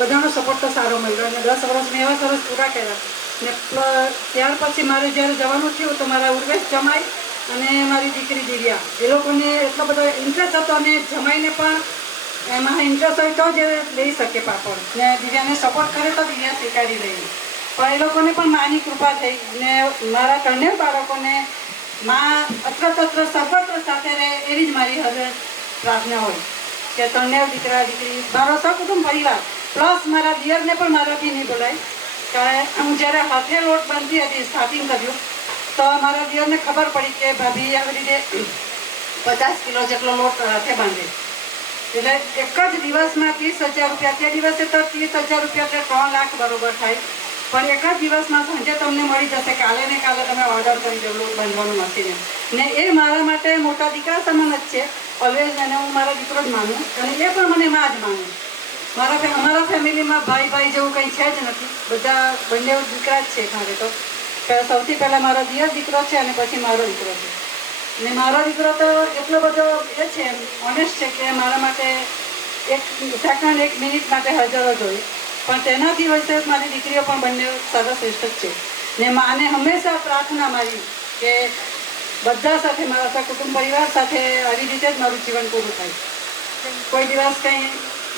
બધાનો સપોર્ટ તો સારો મળ્યો, અને 10 વર્ષ મેં એવા સરસ પૂરા કર્યા। ને ત્યાર પછી મારે જ્યારે જવાનું થયું તો મારા ઉર્વેશ જમાઈ અને મારી દીકરી દિવ્યા, એ લોકોને એટલો બધો ઇન્ટરેસ્ટ હતો, અને જમાઈને પણ એમાં ઇન્ટરેસ્ટ હોય તો જ લઈ શકે પાપડ, ને દિવ્યાને સપોર્ટ કરે તો દિવ્યા સ્વીકારી લઈ, પણ એ લોકોને પણ માની કૃપા થઈ, ને મારા 3 બાળકોને માં અત્ર સર્વત્ર સાથે રહે એવી જ મારી હવે પ્રાર્થના હોય કે 3 દીકરા દીકરી મારો સકુટુંબ પરિવાર, પ્લસ મારા દિયરને પણ મારાથી નહીં બોલાય। કારણ હું જ્યારે હાથે લોટ બાંધતી હતી સ્ટાર્ટિંગ કર્યું તો મારા દિયરને ખબર પડી કે ભાભી આવી રીતે 50 કિલો જેટલો લોટ હાથે બાંધે, એટલે એક જ દિવસમાં 30,000 રૂપિયા, તે દિવસે તો 30,000 રૂપિયા એટલે 3 લાખ બરોબર થાય, પણ એક જ દિવસમાં સાંજે તમને મળી જશે, કાલે ને કાલે તમે ઓર્ડર કરી દો લોટ બાંધવાનું મશીન, ને એ મારા માટે મોટા દીકરા સમાન જ છે ઓલવેઝ, અને હું મારા દીકરો જ માનું, અને એ પણ મને માં જ માનું। અમારા ફેમિલીમાં ભાઈ જેવું કંઈ છે જ નથી, બધા બંને દીકરા જ છે મારે તો। સૌથી પહેલાં મારો દિયર દીકરો છે અને પછી મારો દીકરો છે, ને મારો દીકરો તો એટલો બધો એ છે ઓનેસ્ટ છે કે મારા માટે 1 સેકન્ડ 1 મિનિટ માટે હાજર જ હોય, પણ તેનાથી વચ્ચે મારી દીકરીઓ પણ બંને સર્વશ્રેષ્ઠ જ છે। ને માને હંમેશા પ્રાર્થના મારી કે બધા સાથે મારા કુટુંબ પરિવાર સાથે આવી રીતે જ મારું જીવન પૂરું થાય, કોઈ દિવસ કંઈ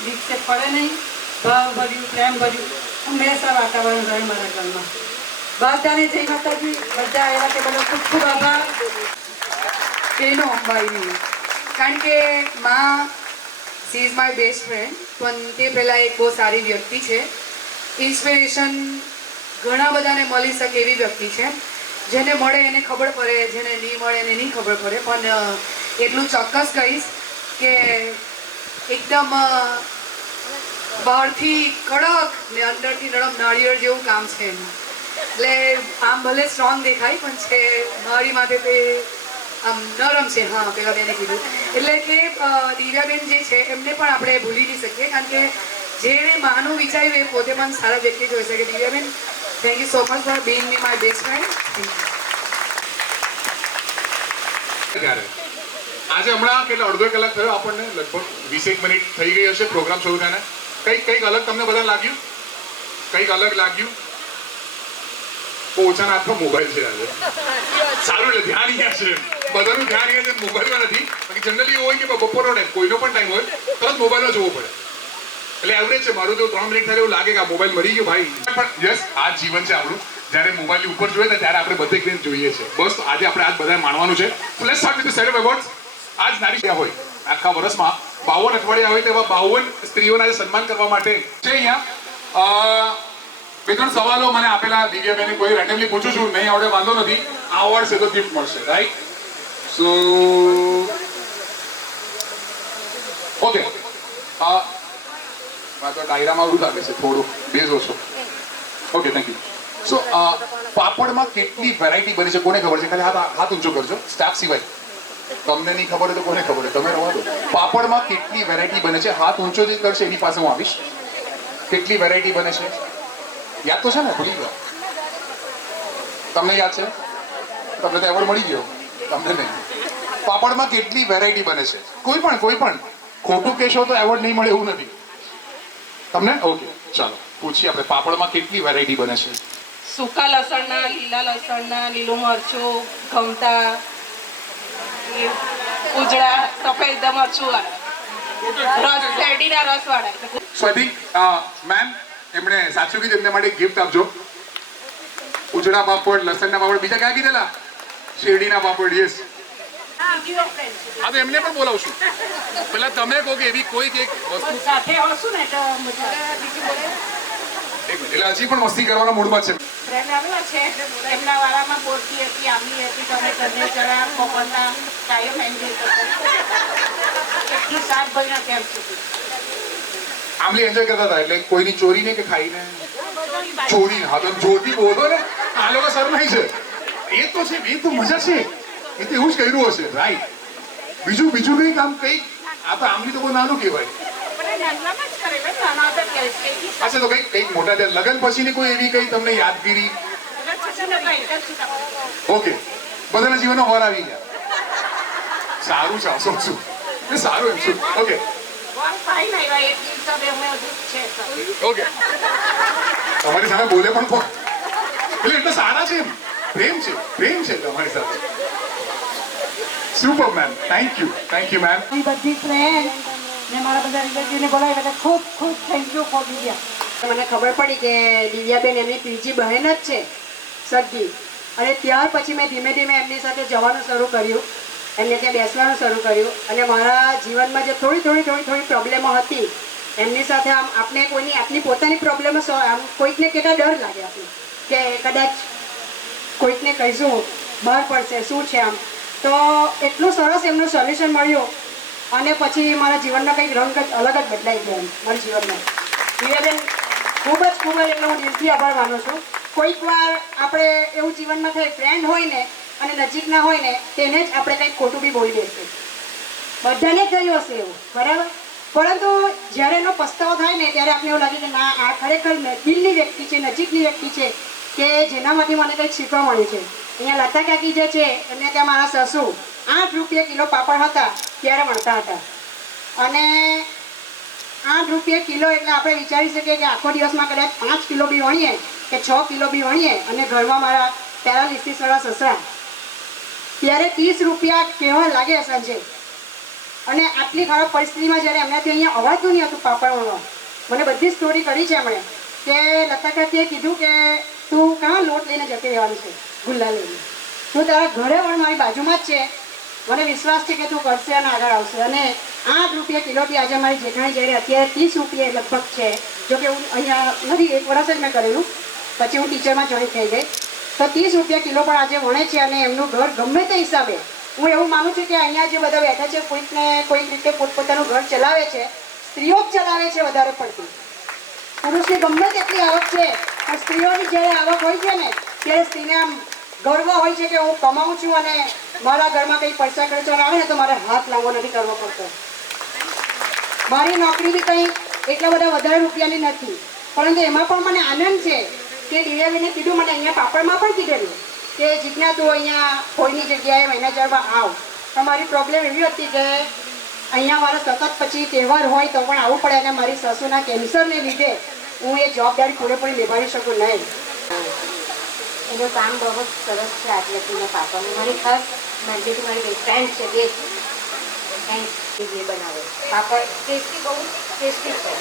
વિક્ષેપ પડે નહીં, ભાવ ભર્યું પ્રેમ ભર્યું હંમેશા વાતાવરણ રહે મારા ઘરમાં। બધાને જય માતાજી, બધા એવા કે બધો ખૂબ ખૂબ આભાર। બહેનો અંબાઈની, કારણ કે માં she is my best friend, પણ તે પહેલાં એક બહુ સારી વ્યક્તિ છે, ઇન્સ્પિરેશન ઘણા બધાને મળી શકે એવી વ્યક્તિ છે, જેને મળે એને ખબર પડે, જેને નહીં મળે એને નહીં ખબર પડે, પણ એટલું ચોક્કસ કહીશ કે એકદમ બહારથી કડક ને અંદરથી નરમ નાળિયેર જેવું કામ છે એનું, એટલે આમ ભલે સ્ટ્રોંગ દેખાય પણ છે મારી માટે તે આમ નરમ છે। હા, પેલા બેને કીધું એટલે કે દિવ્યાબેન જે છે એમને પણ આપણે ભૂલી નહીં શકીએ, કારણ કે જેણે માનું વિચાર્યું એ પોતે પણ સારા વ્યક્તિ જ હોય શકે। દિવ્યાબેન, thank you so much for being me my best friend. આજે હમણાં કેટલા અડધો કલાક થયો આપણને, લગભગ 20 મિનિટ થઈ ગઈ હશે પ્રોગ્રામ શરૂ થઈને। કંઈક અલગ તમને બધા લાગ્યું? કંઈક અલગ લાગ્યું? ઓછાના હાથમાં મોબાઈલ છે આજે, સારું એટલે ધ્યાન અહીંયા છે, બધાનું ધ્યાન અહીંયા છે, મોબાઈલમાં નથી। બાકી જનરલી એવું હોય કે બપોરનો ટાઈમ કોઈનો પણ ટાઈમ હોય તરત મોબાઈલમાં જોવો પડે, એટલે એવરેજ છે મારું તો 3 મિનિટ થાય એવું લાગે કે આ મોબાઈલ મરી ગયો ભાઈ, પણ યસ આ જીવન છે આપણું, જ્યારે મોબાઈલની ઉપર જોઈએ ને ત્યારે આપણે બધે ક્લિયર જોઈએ છે। બસ આજે આપણે આજ બધાએ માણવાનું છે। Let's start with the set of awards. આજ નારી હોય આખા વર્ષમાં 52 અઠવાડિયા હોય તેવા 52 સ્ત્રીઓના સન્માન કરવા માટે છે અહીંયા બે ત્રણ સવાલો મને આપેલા દિવ્યાબેને, કોઈ રેન્ડમલી પૂછું છું, નહીં આવડે વાંધો નથી, આવડશે તો ગિફ્ટ મળશે, રાઈટ? સો ઓકે, તો ડાયરામાં એવું લાગે છે થોડું બેઝ ઓછો. Okay, thank you. સો પાપડમાં કેટલી વેરાયટી બની છે કોને ખબર છે? ખાલી હાથ ઊંચો કરજો, સ્ટાફ સિવાય. તમને નહીં ખબર હોય તો કોને ખબર હોય? તમે રવા દો. પાપડમાં કેટલી વેરાયટી બને છે? હાથ ઊંચો જે કરશે એની પાસે હું આવીશ. કેટલી વેરાયટી બને છે? યાદ તો છે ને? ભૂલી ગયો? તમને યાદ છે? તમને તો એવોર્ડ મળી ગયો, તમને નહીં. પાપડમાં કેટલી વેરાયટી બને છે? કોઈ પણ ખોટું કહેશો તો એવોર્ડ નહીં મળે એવું નથી તમને. ઓકે, ચાલો પૂછીએ આપણે, પાપડમાં કેટલી વેરાયટી બને છે? સૂકા લસણના, લીલા લસણના, લીલું મરચું, ઘમતા, ઉજળા, સફેદ મરચું વાળા, રસ, શેરડીના રસ વાળા. સો આઈ થિંક મેમ એમણે સાચું કીધું, એમને માટે ગિફ્ટ આપજો. ઉજળા પાપડ, લસણના પાપડ, બીજા કયા કીધેલા? શેરડીના પાપડ. યસ, હા તો એમને પણ બોલાવશું. પેલા તમે કહો કે એવી કોઈ એક વસ્તુ સાથે આવશું ને તો મજા એટલે હજી પણ મસ્તી કરવાના મૂડમાં છે. ફ્રેન્ડ આવેલા છે, એમના વાળામાં બોરતી હતી, આંબલી હતી, ટમેટર, ચણા, કોપરના, કાયમ એન્જોય કરતા. એટલું શાક ભાઈના કેમ સુધી આમલી એન્જોય કરતા હતા, એટલે કોઈની ચોરી નહીં કે ખાઈને ચોરી. હા તો જોતી બોલો ને, આ લોકો શરમાઈ છે. એ તો છે, એ તો મજા છે, એ તો એવું જ કર્યું હશે, રાઈટ? બીજું કંઈ કામ કંઈક, આ તો આમલી તો બહુ નાનું કહેવાય. અચ્છા, તો કંઈક મોટા છે. લગ્ન પછીની કોઈ એવી કંઈ તમને યાદગીરી? ઓકે, બધાના જીવનમાં હોર આવી ગયા. સારું છે, શું એ સારું એમ શું. ઓકે ઓકે, તમારી સામે બોલે પણ એટલે એટલે સારા છે, પ્રેમ છે તમારી સાથે. Super ma'am, thank you ma'am. મારી બધી ફ્રેન્ડ ને મારા બધા રિલેટિવને બોલાવી બધા ખૂબ થેન્ક યુ ફોર દિવ્યા. મને ખબર પડી કે દિવ્યાબેન એમની ત્રીજી બહેન જ છે સગી, અને ત્યાર પછી મેં ધીમે ધીમે એમની સાથે જવાનું શરૂ કર્યું, એમને ત્યાં બેસવાનું શરૂ કર્યું, અને મારા જીવનમાં જે થોડી પ્રોબ્લેમો હતી એમની સાથે આમ આપણે કોઈની આપની પોતાની પ્રોબ્લેમો આમ કોઈકને કેટલા ડર લાગે આપણે કે કદાચ કોઈકને કહીશું બહાર પડશે શું છે આમ, તો એટલું સરસ એમનું સોલ્યુશન મળ્યું, અને પછી મારા જીવનનો કંઈક રંગ જ અલગ જ બદલાઈ ગયો મારા જીવનમાં. દિવ્યાબેન ખૂબ જ એમનો હું દિલથી આભાર માનું છું. કોઈક વાર આપણે એવું જીવનમાં થાય, ફ્રેન્ડ હોય ને અને નજીકના હોય ને તેને જ આપણે કંઈક ખોટું બી બોલી દઈશું, બધાને થયું હશે એવું, બરાબર? પરંતુ જ્યારે એનો પસ્તાવો થાય ને ત્યારે આપણે એવું લાગે કે ના, આ ખરેખર દિલની વ્યક્તિ છે, નજીકની વ્યક્તિ છે કે જેનામાંથી મને કંઈક શીખવા મળ્યું છે. અહીંયા લતા કાકી જે છે એમને ત્યાં મારા સસુ 8 રૂપિયા કિલો પાપડ હતા ત્યારે વણતા હતા, અને 8 રૂપિયા કિલો એટલે આપણે વિચારી શકીએ કે આખો દિવસમાં કદાચ 5 કિલો બી વણીએ કે 6 કિલો બી વણીએ, અને ઘરમાં મારા પેરાલિસિસવાળા સસરા, ત્યારે 30 રૂપિયા કેવા લાગે સાંજે. અને આટલી ખરાબ પરિસ્થિતિમાં જ્યારે એમનાથી અહીંયા અવાતું નહીં હતું પાપડ વણવા, મને બધી સ્ટોરી કરી છે એમણે કે લતા કાકીએ કીધું કે તું કાં લોટ લઈને જતી રહેવાનું છે, ગુલ્લા લઈને, તું તારા ઘરે વણ, મારી બાજુમાં જ છે, મને વિશ્વાસ છે કે તું કરશે અને આગળ આવશે. અને 8 રૂપિયા કિલોથી આજે મારી જેઠાણી જ્યારે અત્યારે 30 રૂપિયા લગભગ છે, જોકે હું અહીંયા નથી, 1 વર્ષ જ મેં કરેલું, પછી હું ટીચરમાં જોઈન થઈ ગઈ, તો 30 રૂપિયા કિલો પણ આજે વણે છે, અને એમનું ઘર ગમે તે હિસાબે, હું એવું માનું છું કે અહીંયા જે બધા બેઠા છે કોઈકને કોઈક રીતે પોતપોતાનું ઘર ચલાવે છે, સ્ત્રીઓ જ ચલાવે છે વધારે પડતી. પુરુષની ગમે તેટલી આવક છે, પણ સ્ત્રીઓની જ્યારે આવક હોય છે ને ત્યારે સ્ત્રીને આમ ગર્વ હોય છે કે હું કમાઉં છું અને મારા ઘરમાં કંઈ પૈસા ખર્ચવા આવે ને તો મારે હાથ લાંબો નથી કરવો પડતો. મારી નોકરી બી કંઈ એટલા બધા વધારે રૂપિયાની નથી, પરંતુ એમાં પણ મને આનંદ છે કે દિવ્યાબેને કીધું, મને અહીંયા પાપડમાં પણ કીધેલું કે જીજ્ઞા તું અહીંયા કોઈની જગ્યાએ મેનેજરમાં આવ. પણ મારી પ્રોબ્લેમ એવી હતી કે અહીંયા મારા સતત પછી તહેવાર હોય તો પણ આવવું પડે, અને મારી સાસુના કેન્સરને લીધે હું એ જવાબદારી પૂરેપૂરી નિભાવી શકું નહીં. એનું કામ બહુ જ સરસ છે. આટલેટીના પાપડનું મારી ખાસ માર્કેટ મારી બે ફ્રેન્ડ છે, બે થેન્ક્સ જે બનાવે પાપડ ટેસ્ટી, બહુ ટેસ્ટી છે.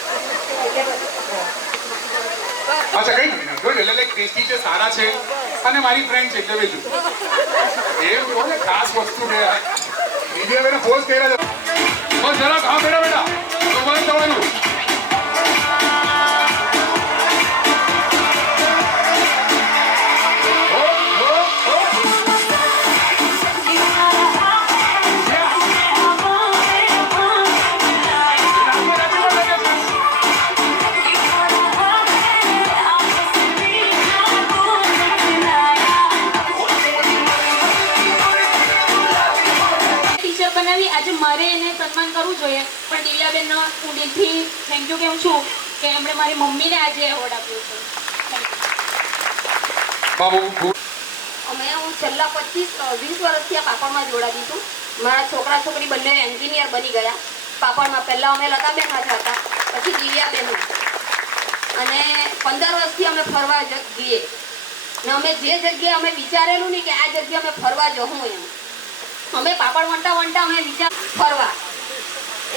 અચ્છા, કઈ નહીં, જોઈ એટલે ટેસ્ટી છે, સારા છે, અને મારી ફ્રેન્ડ છે એટલે વેચું એમ કહો ને, ખાસ વસ્તુ છે. દિવ્યાબેને ફોર્સ કર્યા છે, બસ જરાક હા બેટા તો બંધ થવાનું. વિડીયો બનાવી આજે મારે એને સન્માન કરવું જોઈએ, પણ દિવ્યાબેનનો હું દિલથી થેન્ક યુ કહું છું કે એમણે મારી મમ્મીને આજે એવોર્ડ આપ્યો છે. બાબુ હું છેલ્લા 20 વર્ષથી આ પાપડમાં જોડાતી છું. મારા છોકરા છોકરી બંને એન્જિનિયર બની ગયા પાપડમાં. પહેલાં અમે લતાબેન હાથે હતા, પછી દિવ્યાબેન અને 15 વર્ષથી અમે ફરવા જઈએ ને અમે જે જગ્યાએ અમે વિચારેલું નહીં કે આ જગ્યાએ અમે ફરવા જવું એમ અમે પાપડ વંટા અમે વિચાર ફરવા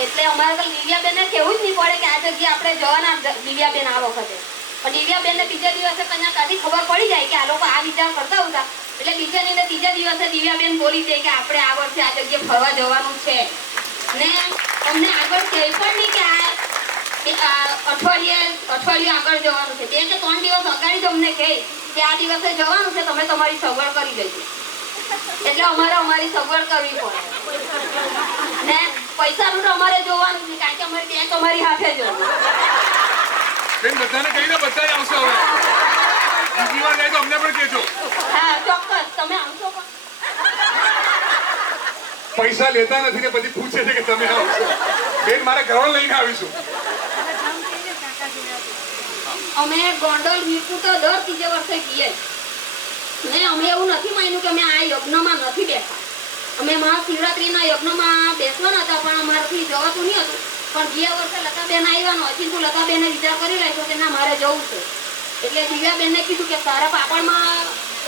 એટલે અમારે તો દિવ્યાબેનને કહેવું જ નહીં પડે કે આ જગ્યાએ આપણે જવાના દિવ્યાબેન આ વખતે. પણ દિવ્યાબેનને બીજા દિવસે કન્યા કાઢી ખબર પડી જાય કે આ લોકો આ વિચાર કરતા હતા એટલે બીજા ને ત્રીજા દિવસે દિવ્યાબેન બોલી દે કે આપણે આ વર્ષે આ જગ્યાએ ફરવા જવાનું છે ને અમને આગળ કહે પણ નહીં કે આ અઠવાડિયે આગળ જવાનું છે. 2 કે 3 દિવસ અગાડી જ અમને કહે કે આ દિવસે જવાનું છે, તમે તમારી સગવડ કરી લેજો. એટલે અમારે અમારી સગવડ કરવી પડે ને પૈસાનું તો અમારે જોવાનું છે કારણ કે અમારી બેંક અમારી હાથે જોવાનું. બેન બધાને કહીને બધા જ આવશે હવે. બીજી વાર જાય તો અમને પણ કહેજો. હા ચોક્કસ તમે આવશો પણ પૈસા લેતા નથી ને પછી પૂછે છે કે તમે આવશો. બેન મારે ઘરવાળા લઈને આવીશું. અમે ગોંડલ વીરપુર તો દર 3 વર્ષે જઈએ ને અમે એવું નથી માન્યું કે અમે આ યજ્ઞમાં નથી બેઠા. અમે મહાશિવરાત્રીના યજ્ઞમાં બેસવાના હતા પણ અમારાથી જવાતું નહીં હતું. પણ ગયા વર્ષે લતાબેન આવ્યા હજી તો લતાબેને વિચાર કરી રાખ્યો કે ના મારે જવું છે. એટલે દિવ્યાબેનને કીધું કે તારા પાપડમાં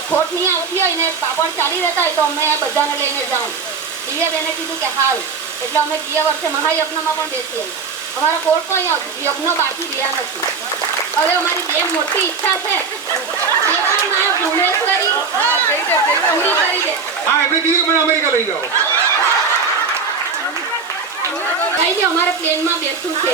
ખોટ નહીં આવતી હોય ને પાપડ ચાલી રહેતા હોય તો અમે બધાને લઈને જાઉં. દિવ્યાબેને કીધું કે હાલ. એટલે અમે ગયા વર્ષે મહાયજ્ઞમાં પણ બેસી આવ્યા. અમારા કોર્ટ તો અહીંયા યજ્ઞ બાકી રહ્યા નથી. હવે અમારી બે મોટી ઈચ્છા છે એ પણ મારા ભુવનેશ્વરી પૂરી કરી દે. હા એમને કીધું કે મને અમેરિકા લઈ જાઓ. કઈ નહીં અમારે પ્લેનમાં બેસવું છે.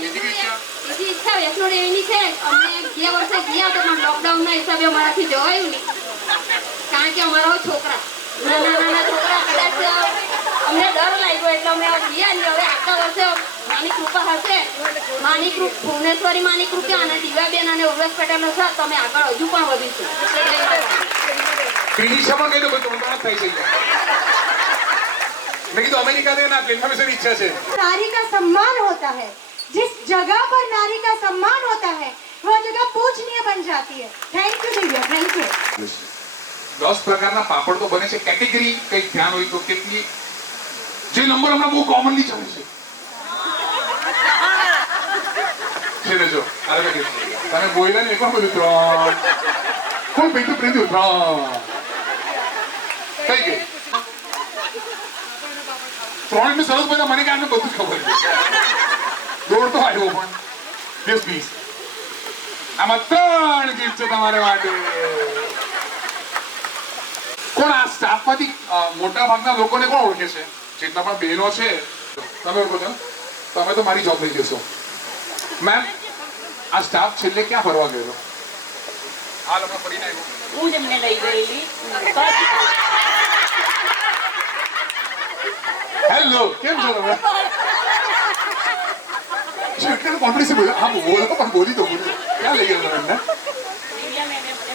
બીજી ઈચ્છા વૈષ્ણો દેવીની છે. અમે ગયા વર્ષે ગયા તો પણ લોકડાઉનના હિસાબે અમારાથી જવાયું નહીં કારણ કે અમારા છોકરા નાના છોકરા કદાચ અમને ડર લાગ્યો એટલે અમે ગયા નહીં. હવે આગલા વર્ષે માની કૃપા હશે, માની ભુવનેશ્વરી માની કૃપા અને દિવ્યાબેન અને ઉર્વેશ પટેલનો સાથ અમે આગળ હજુ પણ વધીશું. ક્રિનિશા પણ કહી દો બધું મંત્રાણા થઈ છે. મેં કીધું અમેરિકા ના પ્લેનમાં બેસવાની ઈચ્છા છે. नारी का सम्मान होता है, जिस जगह पर नारी का सम्मान होता है वो जगह पूजनीय बन जाती है. Thank you Divya, thank you. 10 પ્રકારના પાપડ તો બને છે. કેટેગરી કંઈક ધ્યાન હોય તો કેટલી જે નંબર હમણાં બહુ કોમનલી ચાલે છે ને જો તમે બોલ્યા ને એકવાર બધું 3 કોણ પૈતું પ્રેમ્યું 3 કઈ ગઈ 3 એટલે સરસ બધા મને કે આમને બધું જ ખબર છે. દોડતો આવ્યો પણ બેસ પ્લીઝ. આમાં 3 ગિફ્ટ છે તમારે માટે. કોણ આ સ્ટાફમાંથી મોટા ભાગના લોકોને કોણ ઓળખે છે? જેટલા પણ બહેનો છે તમે ઓળખો છો? તમે તો મારી જોબ લઈ જશો. મેમ આ સ્ટાફ છેલ્લે ક્યાં ફરવા ગયેલો? હાલ હમણાં ફરીને આવ્યો. હું જ એમને લઈ ગયેલી. હેલો કેમ છો તમે? એટલું કોન્ફિડન્સ બોલો. હા બોલો પણ બોલી દો બોલી. ક્યાં લઈ ગયેલો તમને? દિવ્યા મેમે મને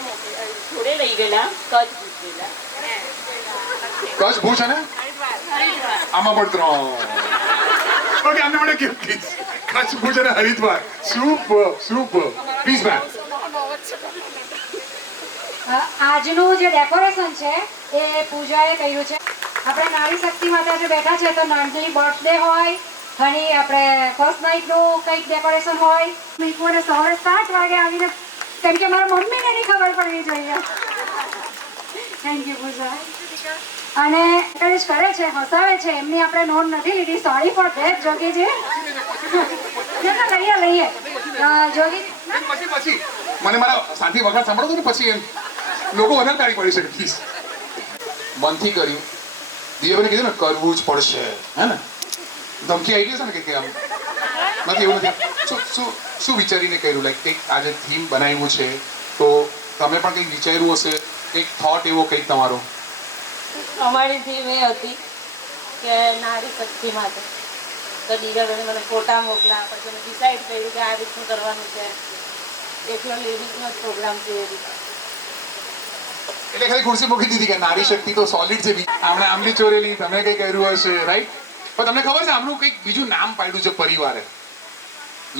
જોડે લઈ ગયેલા કચ્છ ગયેલા. કચ્છ ભૂષ અને આમાં પણ 3. ઓકે આમને મને કેમ પ્લીઝ કચ્છ ભુજ અને Haridwar. Super super please ma'am. આજનું જે ડેકોરેશન છે એ પૂજાએ કર્યું છે. આપણે નારી શક્તિ માતા જે બેઠા છે તો નાનકડી બર્થડે હોય ઘણી આપણે ફર્સ્ટ નાઇટનું કંઈક ડેકોરેશન હોય. મીઠું સવારે 7 વાગે આવીને કેમ કે મારા મમ્મીને એની ખબર પડવી જોઈએ. થેન્ક યુ પૂજા. અને એન્કરેજ કરે છે, હસાવે છે, એમની આપણે નોંધ નથી લીધી. સોરી ફોર ધેટ જોગીજી. લઈએ જોગી પછી મને મારા સાથી વખત સાંભળો ને પછી એમ લોકો વધારે તારી પડી શકે પ્લીઝ. મનથી કર્યું દિવ્યાબેને કીધું ને કરવું જ પડશે હે ને. ધમકી આવી ગઈ છે ને કે આમ નથી એવું નથી. શું વિચારીને કર્યું? લાઈક કંઈક આજે થીમ બનાવ્યું છે તો તમે પણ કંઈક વિચાર્યું હશે, કંઈક થોટ એવો કંઈક તમારો? અમારી થીમ એ હતી કે નારી શક્તિ માટે. તો દિવ્યાબેને મને ફોટા મોકલા પછી અમે ડિસાઈડ કર્યું કે આ રીતનું કરવાનું છે. એકલો લેડીઝનો જ પ્રોગ્રામ છે એ રીતે. એટલે ખાલી ખુરશી મૂકી દીધી કે નારી શક્તિ તો સોલિડ છે. આમણે આમલી ચોરેલી, તમે કઈ કર્યું હશે, રાઈટ? પણ તમને ખબર છે આમનું કંઈક બીજું નામ પાડ્યું છે પરિવારે.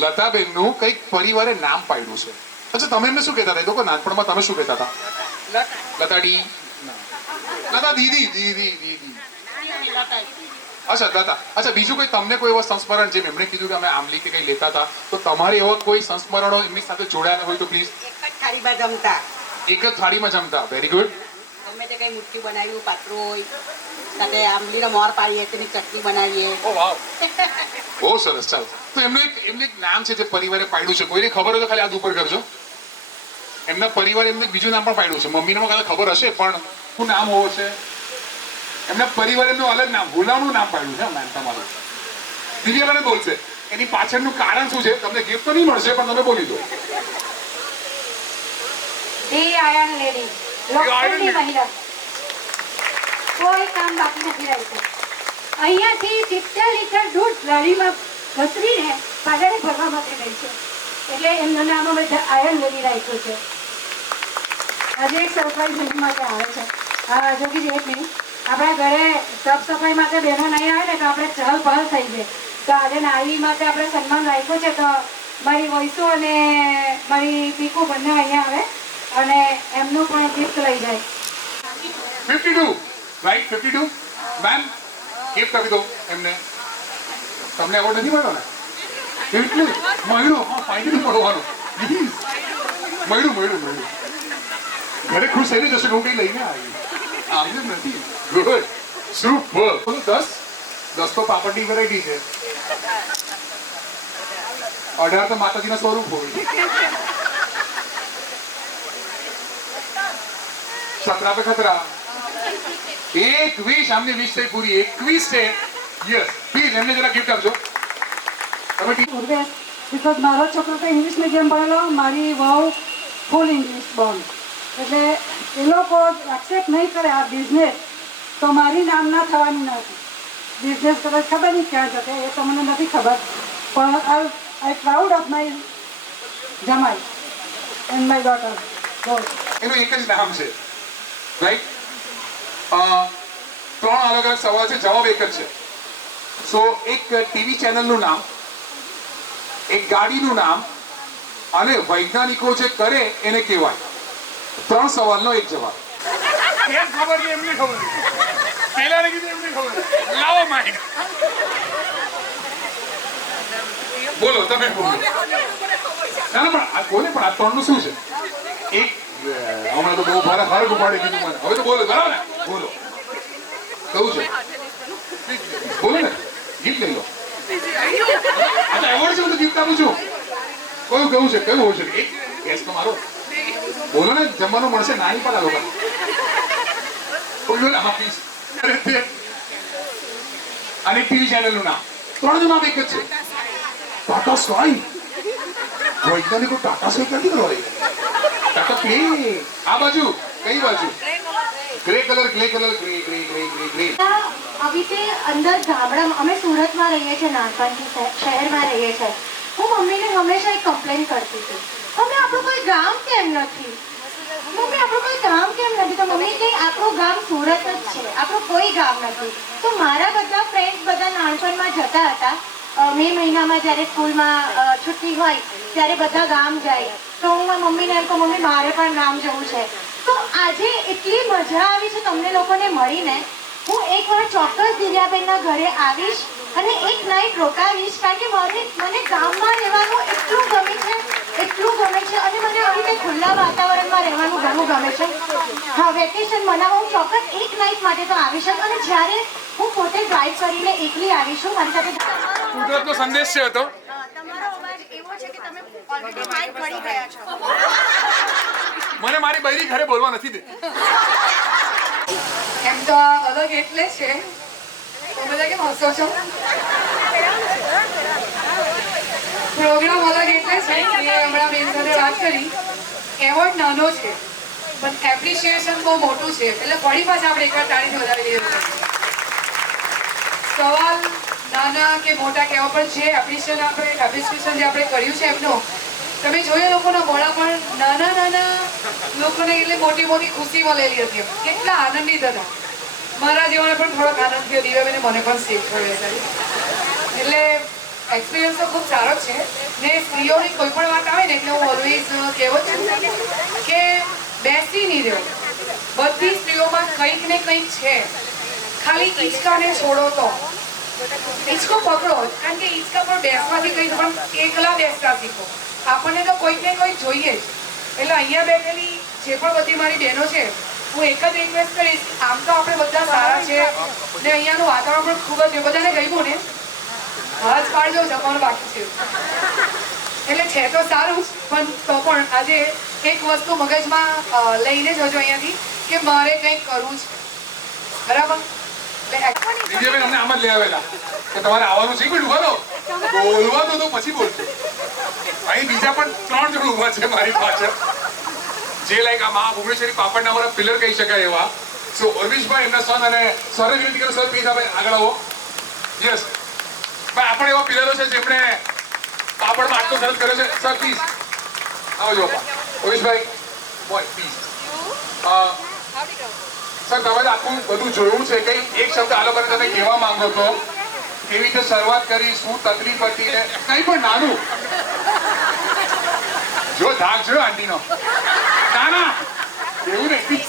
લતાબેનનું કંઈક પરિવારે નામ પાડ્યું છે. અચ્છા, તમે એમને શું કહેતા હતા? એ લોકો નાનપણમાં તમે શું કહેતા હતા? લતાડી, લતા દીદી, દીદી દીદી. અચ્છા લતા. અચ્છા, બીજું કોઈ તમને કોઈ એવા સંસ્મરણ, જેમ એમણે કીધું કે અમે આમલી કે કંઈ લેતા હતા, તો તમારે એવા કોઈ સંસ્મરણો એમની સાથે જોડાયેલા હોય તો પ્લીઝ. થાળીમાં જમતા, એક જ થાળીમાં જમતા. Very good. ગમે તે કઈ મુઠ્ઠી બનાવ્યું, પાતળું હોય, સાથે આંબલીનો મોર પાડીએ, તેની ચટણી બનાવીએ. ઓ વાવ, બહુ સરસ. ચાલો, તો એમનું એક નામ છે જે પરિવારે પાડ્યું છે. કોઈને ખબર હોય તો ખાલી હાથ ઉપર કરજો. એમના પરિવારે એમને બીજું નામ પણ પાડ્યું છે. મમ્મીને કદાચ ખબર હશે, પણ શું નામ હોવો છે? એમના પરિવારે એમનું અલગ નામ, ગુલામનું નામ પાડ્યું છે. નામ તમારું દિવ્યાબેન બોલશે. એની પાછળનું કારણ શું છે? તમને ગિફ્ટ તો નહીં મળશે, પણ તમે બોલી દો. ધી આયર્ન લેડી, લોખંડની મહિલા, કોઈ કામ બાકી નથી રાખ્યું. અહીંયાથી 70 લીટર દૂધ લારીમાં ઘસરીને પાદરે ભરવા માટે ગઈ છે, એટલે એમનું નામ અમે આયર્ન લેડી રાખ્યું છે. આજે એક સરપ્રાઈઝ એની માટે આવે છે. હા જોગીજી, એક મિનિટ. આપણા ઘરે સાફ સફાઈ માટે બહેનો નહીં આવે ને તો આપણે ચહલ પહલ થઈ જાય. તો આજે નારી માટે આપણે સન્માન રાખ્યું છે, તો મારી વૈસુ અને મારી પીકુ બંને અહીંયા આવે અને એમનું પણ ગિફ્ટ લઈ જાય. 52, રાઈટ? 52 મેમ, ગિફ્ટ આપી દો એમને. તમને એવોર્ડ નથી મળ્યો ને? એટલે મળ્યો. હા, ફાઇનલી મળવાનું. મળ્યું. ઘરે ખુશ થઈને જશે. હું કઈ લઈને આવી આમ નથી. Good, super. 10 તો પાપડની વેરાયટી છે. 18 તો માતાજીના સ્વરૂપ હોય. 17 पे खतरा. 21 આમની 20 થઈ પૂરી. 21 છે. યસ, પ્લીઝ એમને જરા ગિફ્ટ આપજો. તમે બિકોઝ મારો છોકરો તો ઇંગ્લિશ મીડિયમ ભણેલો, મારી વહુ ફૂલ ઇંગ્લિશ બોર્ન, એટલે એ લોકો એક્સેપ્ટ નહીં કરે આ બિઝનેસ, તો મારી નામના થવાની નથી. બિઝનેસ કદાચ ખબર નહીં ક્યાં જશે, એ તો મને નથી ખબર, પણ આઈ પ્રાઉડ ઓફ માય જમાઈ એન્ડ માય ડોટર. એનું એક જ નામ છે, રાઈટ? 3 અલગ અલગ સવાલ છે, જવાબ એક જ છે. સો એક ટીવી ચેનલનું નામ, એક ગાડીનું નામ અને વૈજ્ઞાનિકો જે કરે એને કહેવાય. 3 સવાલનો એક જવાબ. કેમ ખબર છે? એમને ખબર. પહેલા કીધું એમને ખબર. લાવો માઇક. બોલો, તમે બોલો. ના પણ આ કોને, પણ આ 3 નું શું છે? એક હમણાં તો બહુ ભારે હરગ ઉપાડી દીધું મને. હવે તો બોલો, બરાબર ને? બોલો, કયું છે? બોલો ને, ગીત લઈ લો. અચ્છા, એવોર્ડ છે, હું તો ગિફ્ટ આપું છું. કયું છે? કયું હોય છે? એક ગેસ તો મારો. બોલો ને, જમવાનું મળશે. નાની પણ આ લોકો અને ટીવી ચેનલનું નામ. 3 નું નામ એક જ છે. ટાટા સ્કાય. વૈજ્ઞાનિકો ટાટા સ્કાય ક્યાંથી કરવા? ટાટા પ્લે. આ બાજુ કઈ બાજુ? Grey colour. આવી તે અંદર ગામડામાં, અમે સુરતમાં રહીએ છીએ, નાનપણથી શહેરમાં રહીએ છીએ. હું મમ્મીને હંમેશા એક કમ્પ્લેન કરતી હતી, મમ્મી આપણું કોઈ ગામ કેમ નથી? મમ્મી આપણું કોઈ ગામ કેમ નથી? તો મમ્મી કહે આપણું ગામ સુરત જ છે, આપણું કોઈ ગામ નથી. તો મારા બધા ફ્રેન્ડ્સ બધા નાનપણમાં જતા હતા. મે મહિનામાં જ્યારે સ્કૂલમાં છુટ્ટી હોય ત્યારે બધા ગામ જાય. તો હું મારા મમ્મીને એમ કહું, મમ્મી મારે પણ ગામ જવું છે. તો આજે એટલી મજા આવી છે તમને લોકોને મળીને. હું એકવાર ચોક્કસ દિવ્યાબેનના ઘરે આવીશ અને એક નાઈટ રોકાવીશ, કારણ કે મને ગામમાં રહેવાનું એટલું ગમે છે અને મને આવી રીતે ખુલ્લા વાતાવરણમાં રહેવાનું ઘણું ગમે છે. હા, વેકેશન મનાવવા હું ચોક્કસ એક નાઈટ માટે તો આવીશ. અને જ્યારે હું પોતે ડ્રાઈવ કરીને એકલી આવીશું, મારી સાથે કુદરતનો સંદેશ છે હતો. તમારો અવાજ એવો છે કે તમે ઓલરેડી માઇક પડી ગયા છો. મને મારી બૈરી ઘરે બોલવા નથી દેતી. એમ તો આ અલગ એટલે છે, તો બધા કેમ હસો છો? પ્રોગ્રામ અલગ એટલે છે કે હમણાં બેન સાથે વાત કરી, એવોર્ડ નાનો છે પણ એપ્રિશિએશન બહુ મોટું છે, એટલે ફરી પાછા આપણે એકવાર તાળીથી વધાવી દઈએ. સવાલ નાના કે મોટા કહેવા, પણ જે એપ્રિશિએશન જે આપણે કર્યું છે એમનો, તમે જોયું લોકોના મોઢા પણ નાના નાના લોકોને એટલે મોટી મોટી ખુશી મળેલી હતી. કેટલા આનંદિત હતા. મારા જીવને પણ થોડોક આનંદ થયો. દિવ્યાબેને મને પણ શીખવાડ્યો સાહેબ. એટલે એક્સપિરિયન્સ તો ખૂબ સારો છે ને. સ્ત્રીઓની કોઈ પણ વાત આવે ને એટલે હું ઓલવેઝ કહેવું છું કે બેસી નહીં રહ્યો. બધી સ્ત્રીઓમાં કંઈક ને કંઈક છે. ખાલી હિંચકાને છોડો તો હિંચકો પકડો, કારણ કે હિંચકા પર બેસવાથી કંઈ પણ એકલા બેસતા શીખો. આપણને તો કોઈક ને કોઈક જોઈએ જ. એટલે અહીંયા બેઠેલી જે પણ બધી મારી બહેનો છે, હું એક જ રિક્વેસ્ટ કરીશ, આમ તો આપણે બધા સારા છે ને અહીંયાનું વાતાવરણ પણ ખૂબ જ બધાને ગમ્યું ને? હાથ પાડજો, જમવાનું બાકી છે. એટલે છે તો સારું જ, પણ તો પણ આજે એક વસ્તુ મગજમાં લઈને જજો અહીંયાથી કે મારે કંઈક કરવું છે. બરાબર? દિવ્યાબેન અમને આમ જ લઈ આવેલા કે તમારે આવવાનું છે. પણ ઉભા રહો, બોલવા દો તો પછી બોલજો. અહીં બીજા પણ 3 જણ ઉભા છે મારી પાછળ, જે લાઈક આ મા ભુવનેશ્વરી પાપડના અમારા પિલર કહી શકાય એવા. સો અરવિશભાઈ એમના સન, અને સરે વિનંતી કરો સર પ્લીઝ આપણે આગળ આવો. યસ ભાઈ, આપણે એવા પિલરો છે જેમણે પાપડમાં આટલો સરસ કર્યો છે. સર પ્લીઝ આવજો. અરવિશભાઈ બોય પ્લીઝ. સર તમે આખું બધું જોયું છે, કઈ એક શબ્દ આ લોકોને તમે કહેવા માંગો છો? કેવી રીતે શરૂઆત કરી, શું તકલીફ હતી, ને કંઈ પણ નાનું જો ધાક જોયો આંટીનો? ના ના એવું નહીં.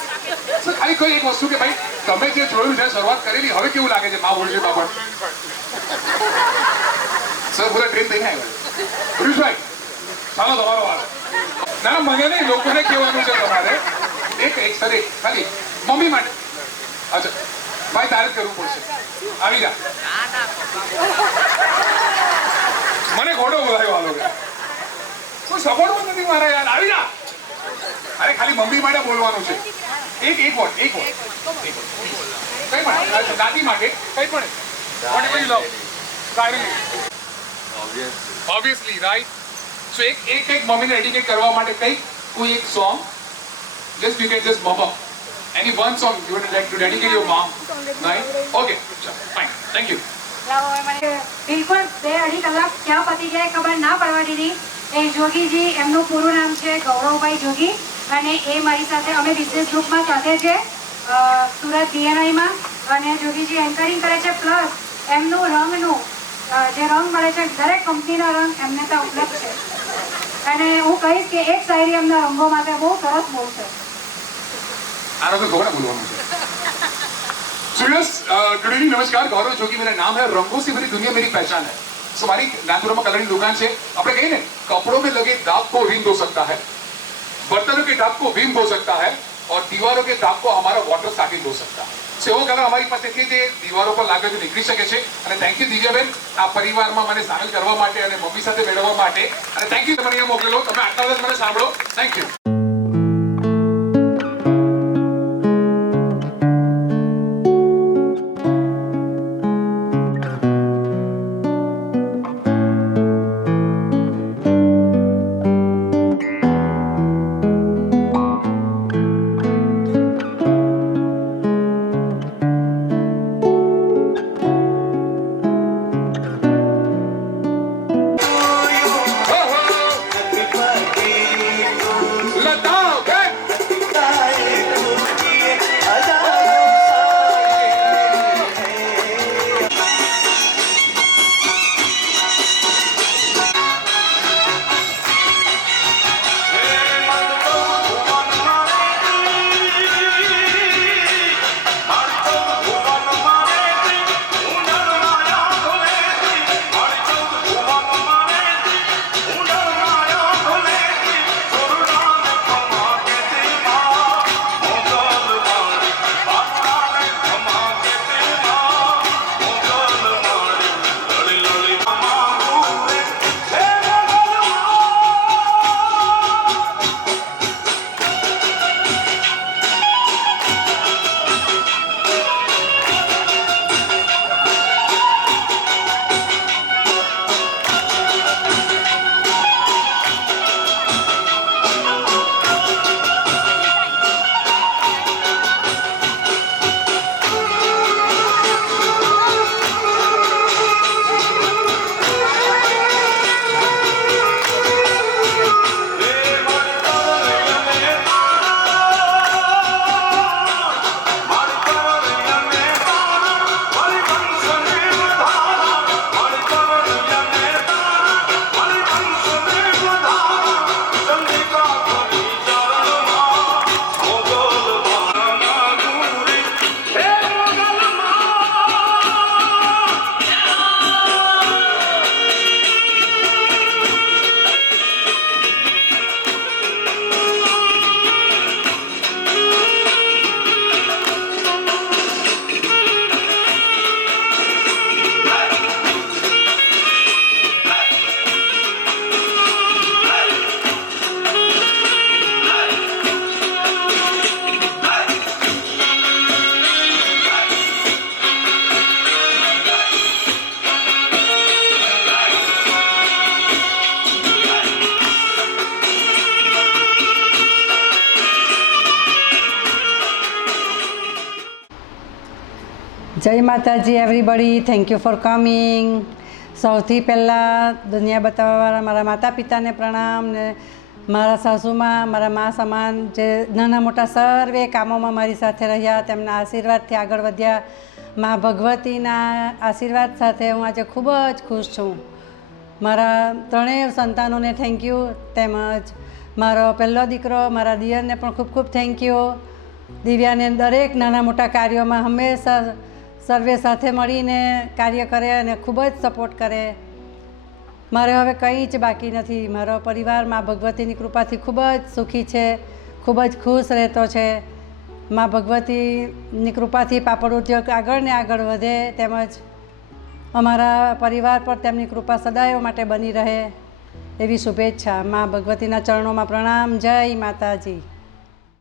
સર ખાલી કોઈ એક વસ્તુ કે ભાઈ તમે જે જોયું છે, શરૂઆત કરેલી, હવે કેવું લાગે છે મા બોલશે બાપડ? સર પૂરા ટ્રેન થઈને આવ્યા. પુરુષભાઈ ચાલો તમારો વાત. ના મને નહીં, લોકોને કહેવાનું છે તમારે. એક સર એક ખાલી મમ્મી માટે. અચ્છા ભાઈ તારે જ કરવું પડશે. આવી જા. મને ઘોડો બોલાયો આ લોકો. કોઈ સપોર્ટ નથી મારા યાર. આવી જા. અરે ખાલી મમ્મી માટે બોલવાનું છે. એક વોટ કઈ પણ દાદી માટે કઈ પણ what you love directly obviously right. So એક મમ્મીને એડિકેટ કરવા માટે કઈ કોઈ એક song just you can just mop up any one song you would like to dedicate your mom, right? Okay, fine, thank you. બિલકુલ 2-2.5 કલાક ક્યાં પતી ગયા ખબર ના પડવા દીધી. એ જોગીજી, એમનું પૂરું નામ છે ગૌરવભાઈ જોગી, અને એ મારી સાથે અમે બિઝનેસ ગ્રુપમાં સાથે છે સુરત BNI માં. અને જોગીજી એન્કરિંગ કરે છે, પ્લસ એમનું રંગનું જે રંગ મળે છે દરેક કંપનીનો રંગ એમને તો ઉપલબ્ધ છે. અને હું કહીશ કે એક શાયરી એમના રંગો માટે બહુ સરસ બોલશે. आरो तो थोड़ा बोलवाना है. So yes, good evening, नमस्कार. गौरव जोगी मेरा नाम है. रंगों से भरी दुनिया मेरी पहचान है. So हमारी नागपुर में कलरिंग दुकान से अपने कहीं ने कपड़ों में लगे दाग को रिंग धो सकता है, बर्तनों के दाग को विम धो सकता है, और दीवारों के दाग को हमारा वाटर साकिन धो सकता है. So वो कलर हमारी पास છે જે દીવારો પર લાગે તો નીકળી શકે છે. અને થેન્ક યુ દિવ્યાબેન આ પરિવારમાં મને સામેલ કરવા માટે અને મમ્મી સાથે મેળવવા માટે. અને થેન્ક યુ તમે અહીંયા મોકલેલો. તમે આટલા બધા મને સાંભળો. Thank you. જય માતાજી everybody, thank you for coming. સૌથી પહેલાં દુનિયા બતાવવાવાળા મારા માતા પિતાને પ્રણામ, ને મારા સાસુમાં મારા મા સમાન જે નાના મોટા સર્વે કામોમાં મારી સાથે રહ્યા, તેમના આશીર્વાદથી આગળ વધ્યા. મા ભગવતીના આશીર્વાદ સાથે હું આજે ખૂબ જ ખુશ છું. મારા ત્રણેય સંતાનોને થેન્ક યુ, તેમજ મારો પહેલો દીકરો મારા દિયરને પણ ખૂબ ખૂબ થેન્ક યુ. દિવ્યાને દરેક નાના મોટા કાર્યોમાં હંમેશા સર્વે સાથે મળીને કાર્ય કરે અને ખૂબ જ સપોર્ટ કરે. મારે હવે કંઈ જ બાકી નથી. મારો પરિવાર મા ભગવતીની કૃપાથી ખૂબ જ સુખી છે, ખૂબ જ ખુશ રહેતો છે. મા ભગવતીની કૃપાથી પાપડ ઉદ્યોગ આગળ ને આગળ વધે, તેમજ અમારા પરિવાર પર તેમની કૃપા સદાય માટે બની રહે એવી શુભેચ્છા. મા ભગવતીના ચરણોમાં પ્રણામ. જય માતાજી.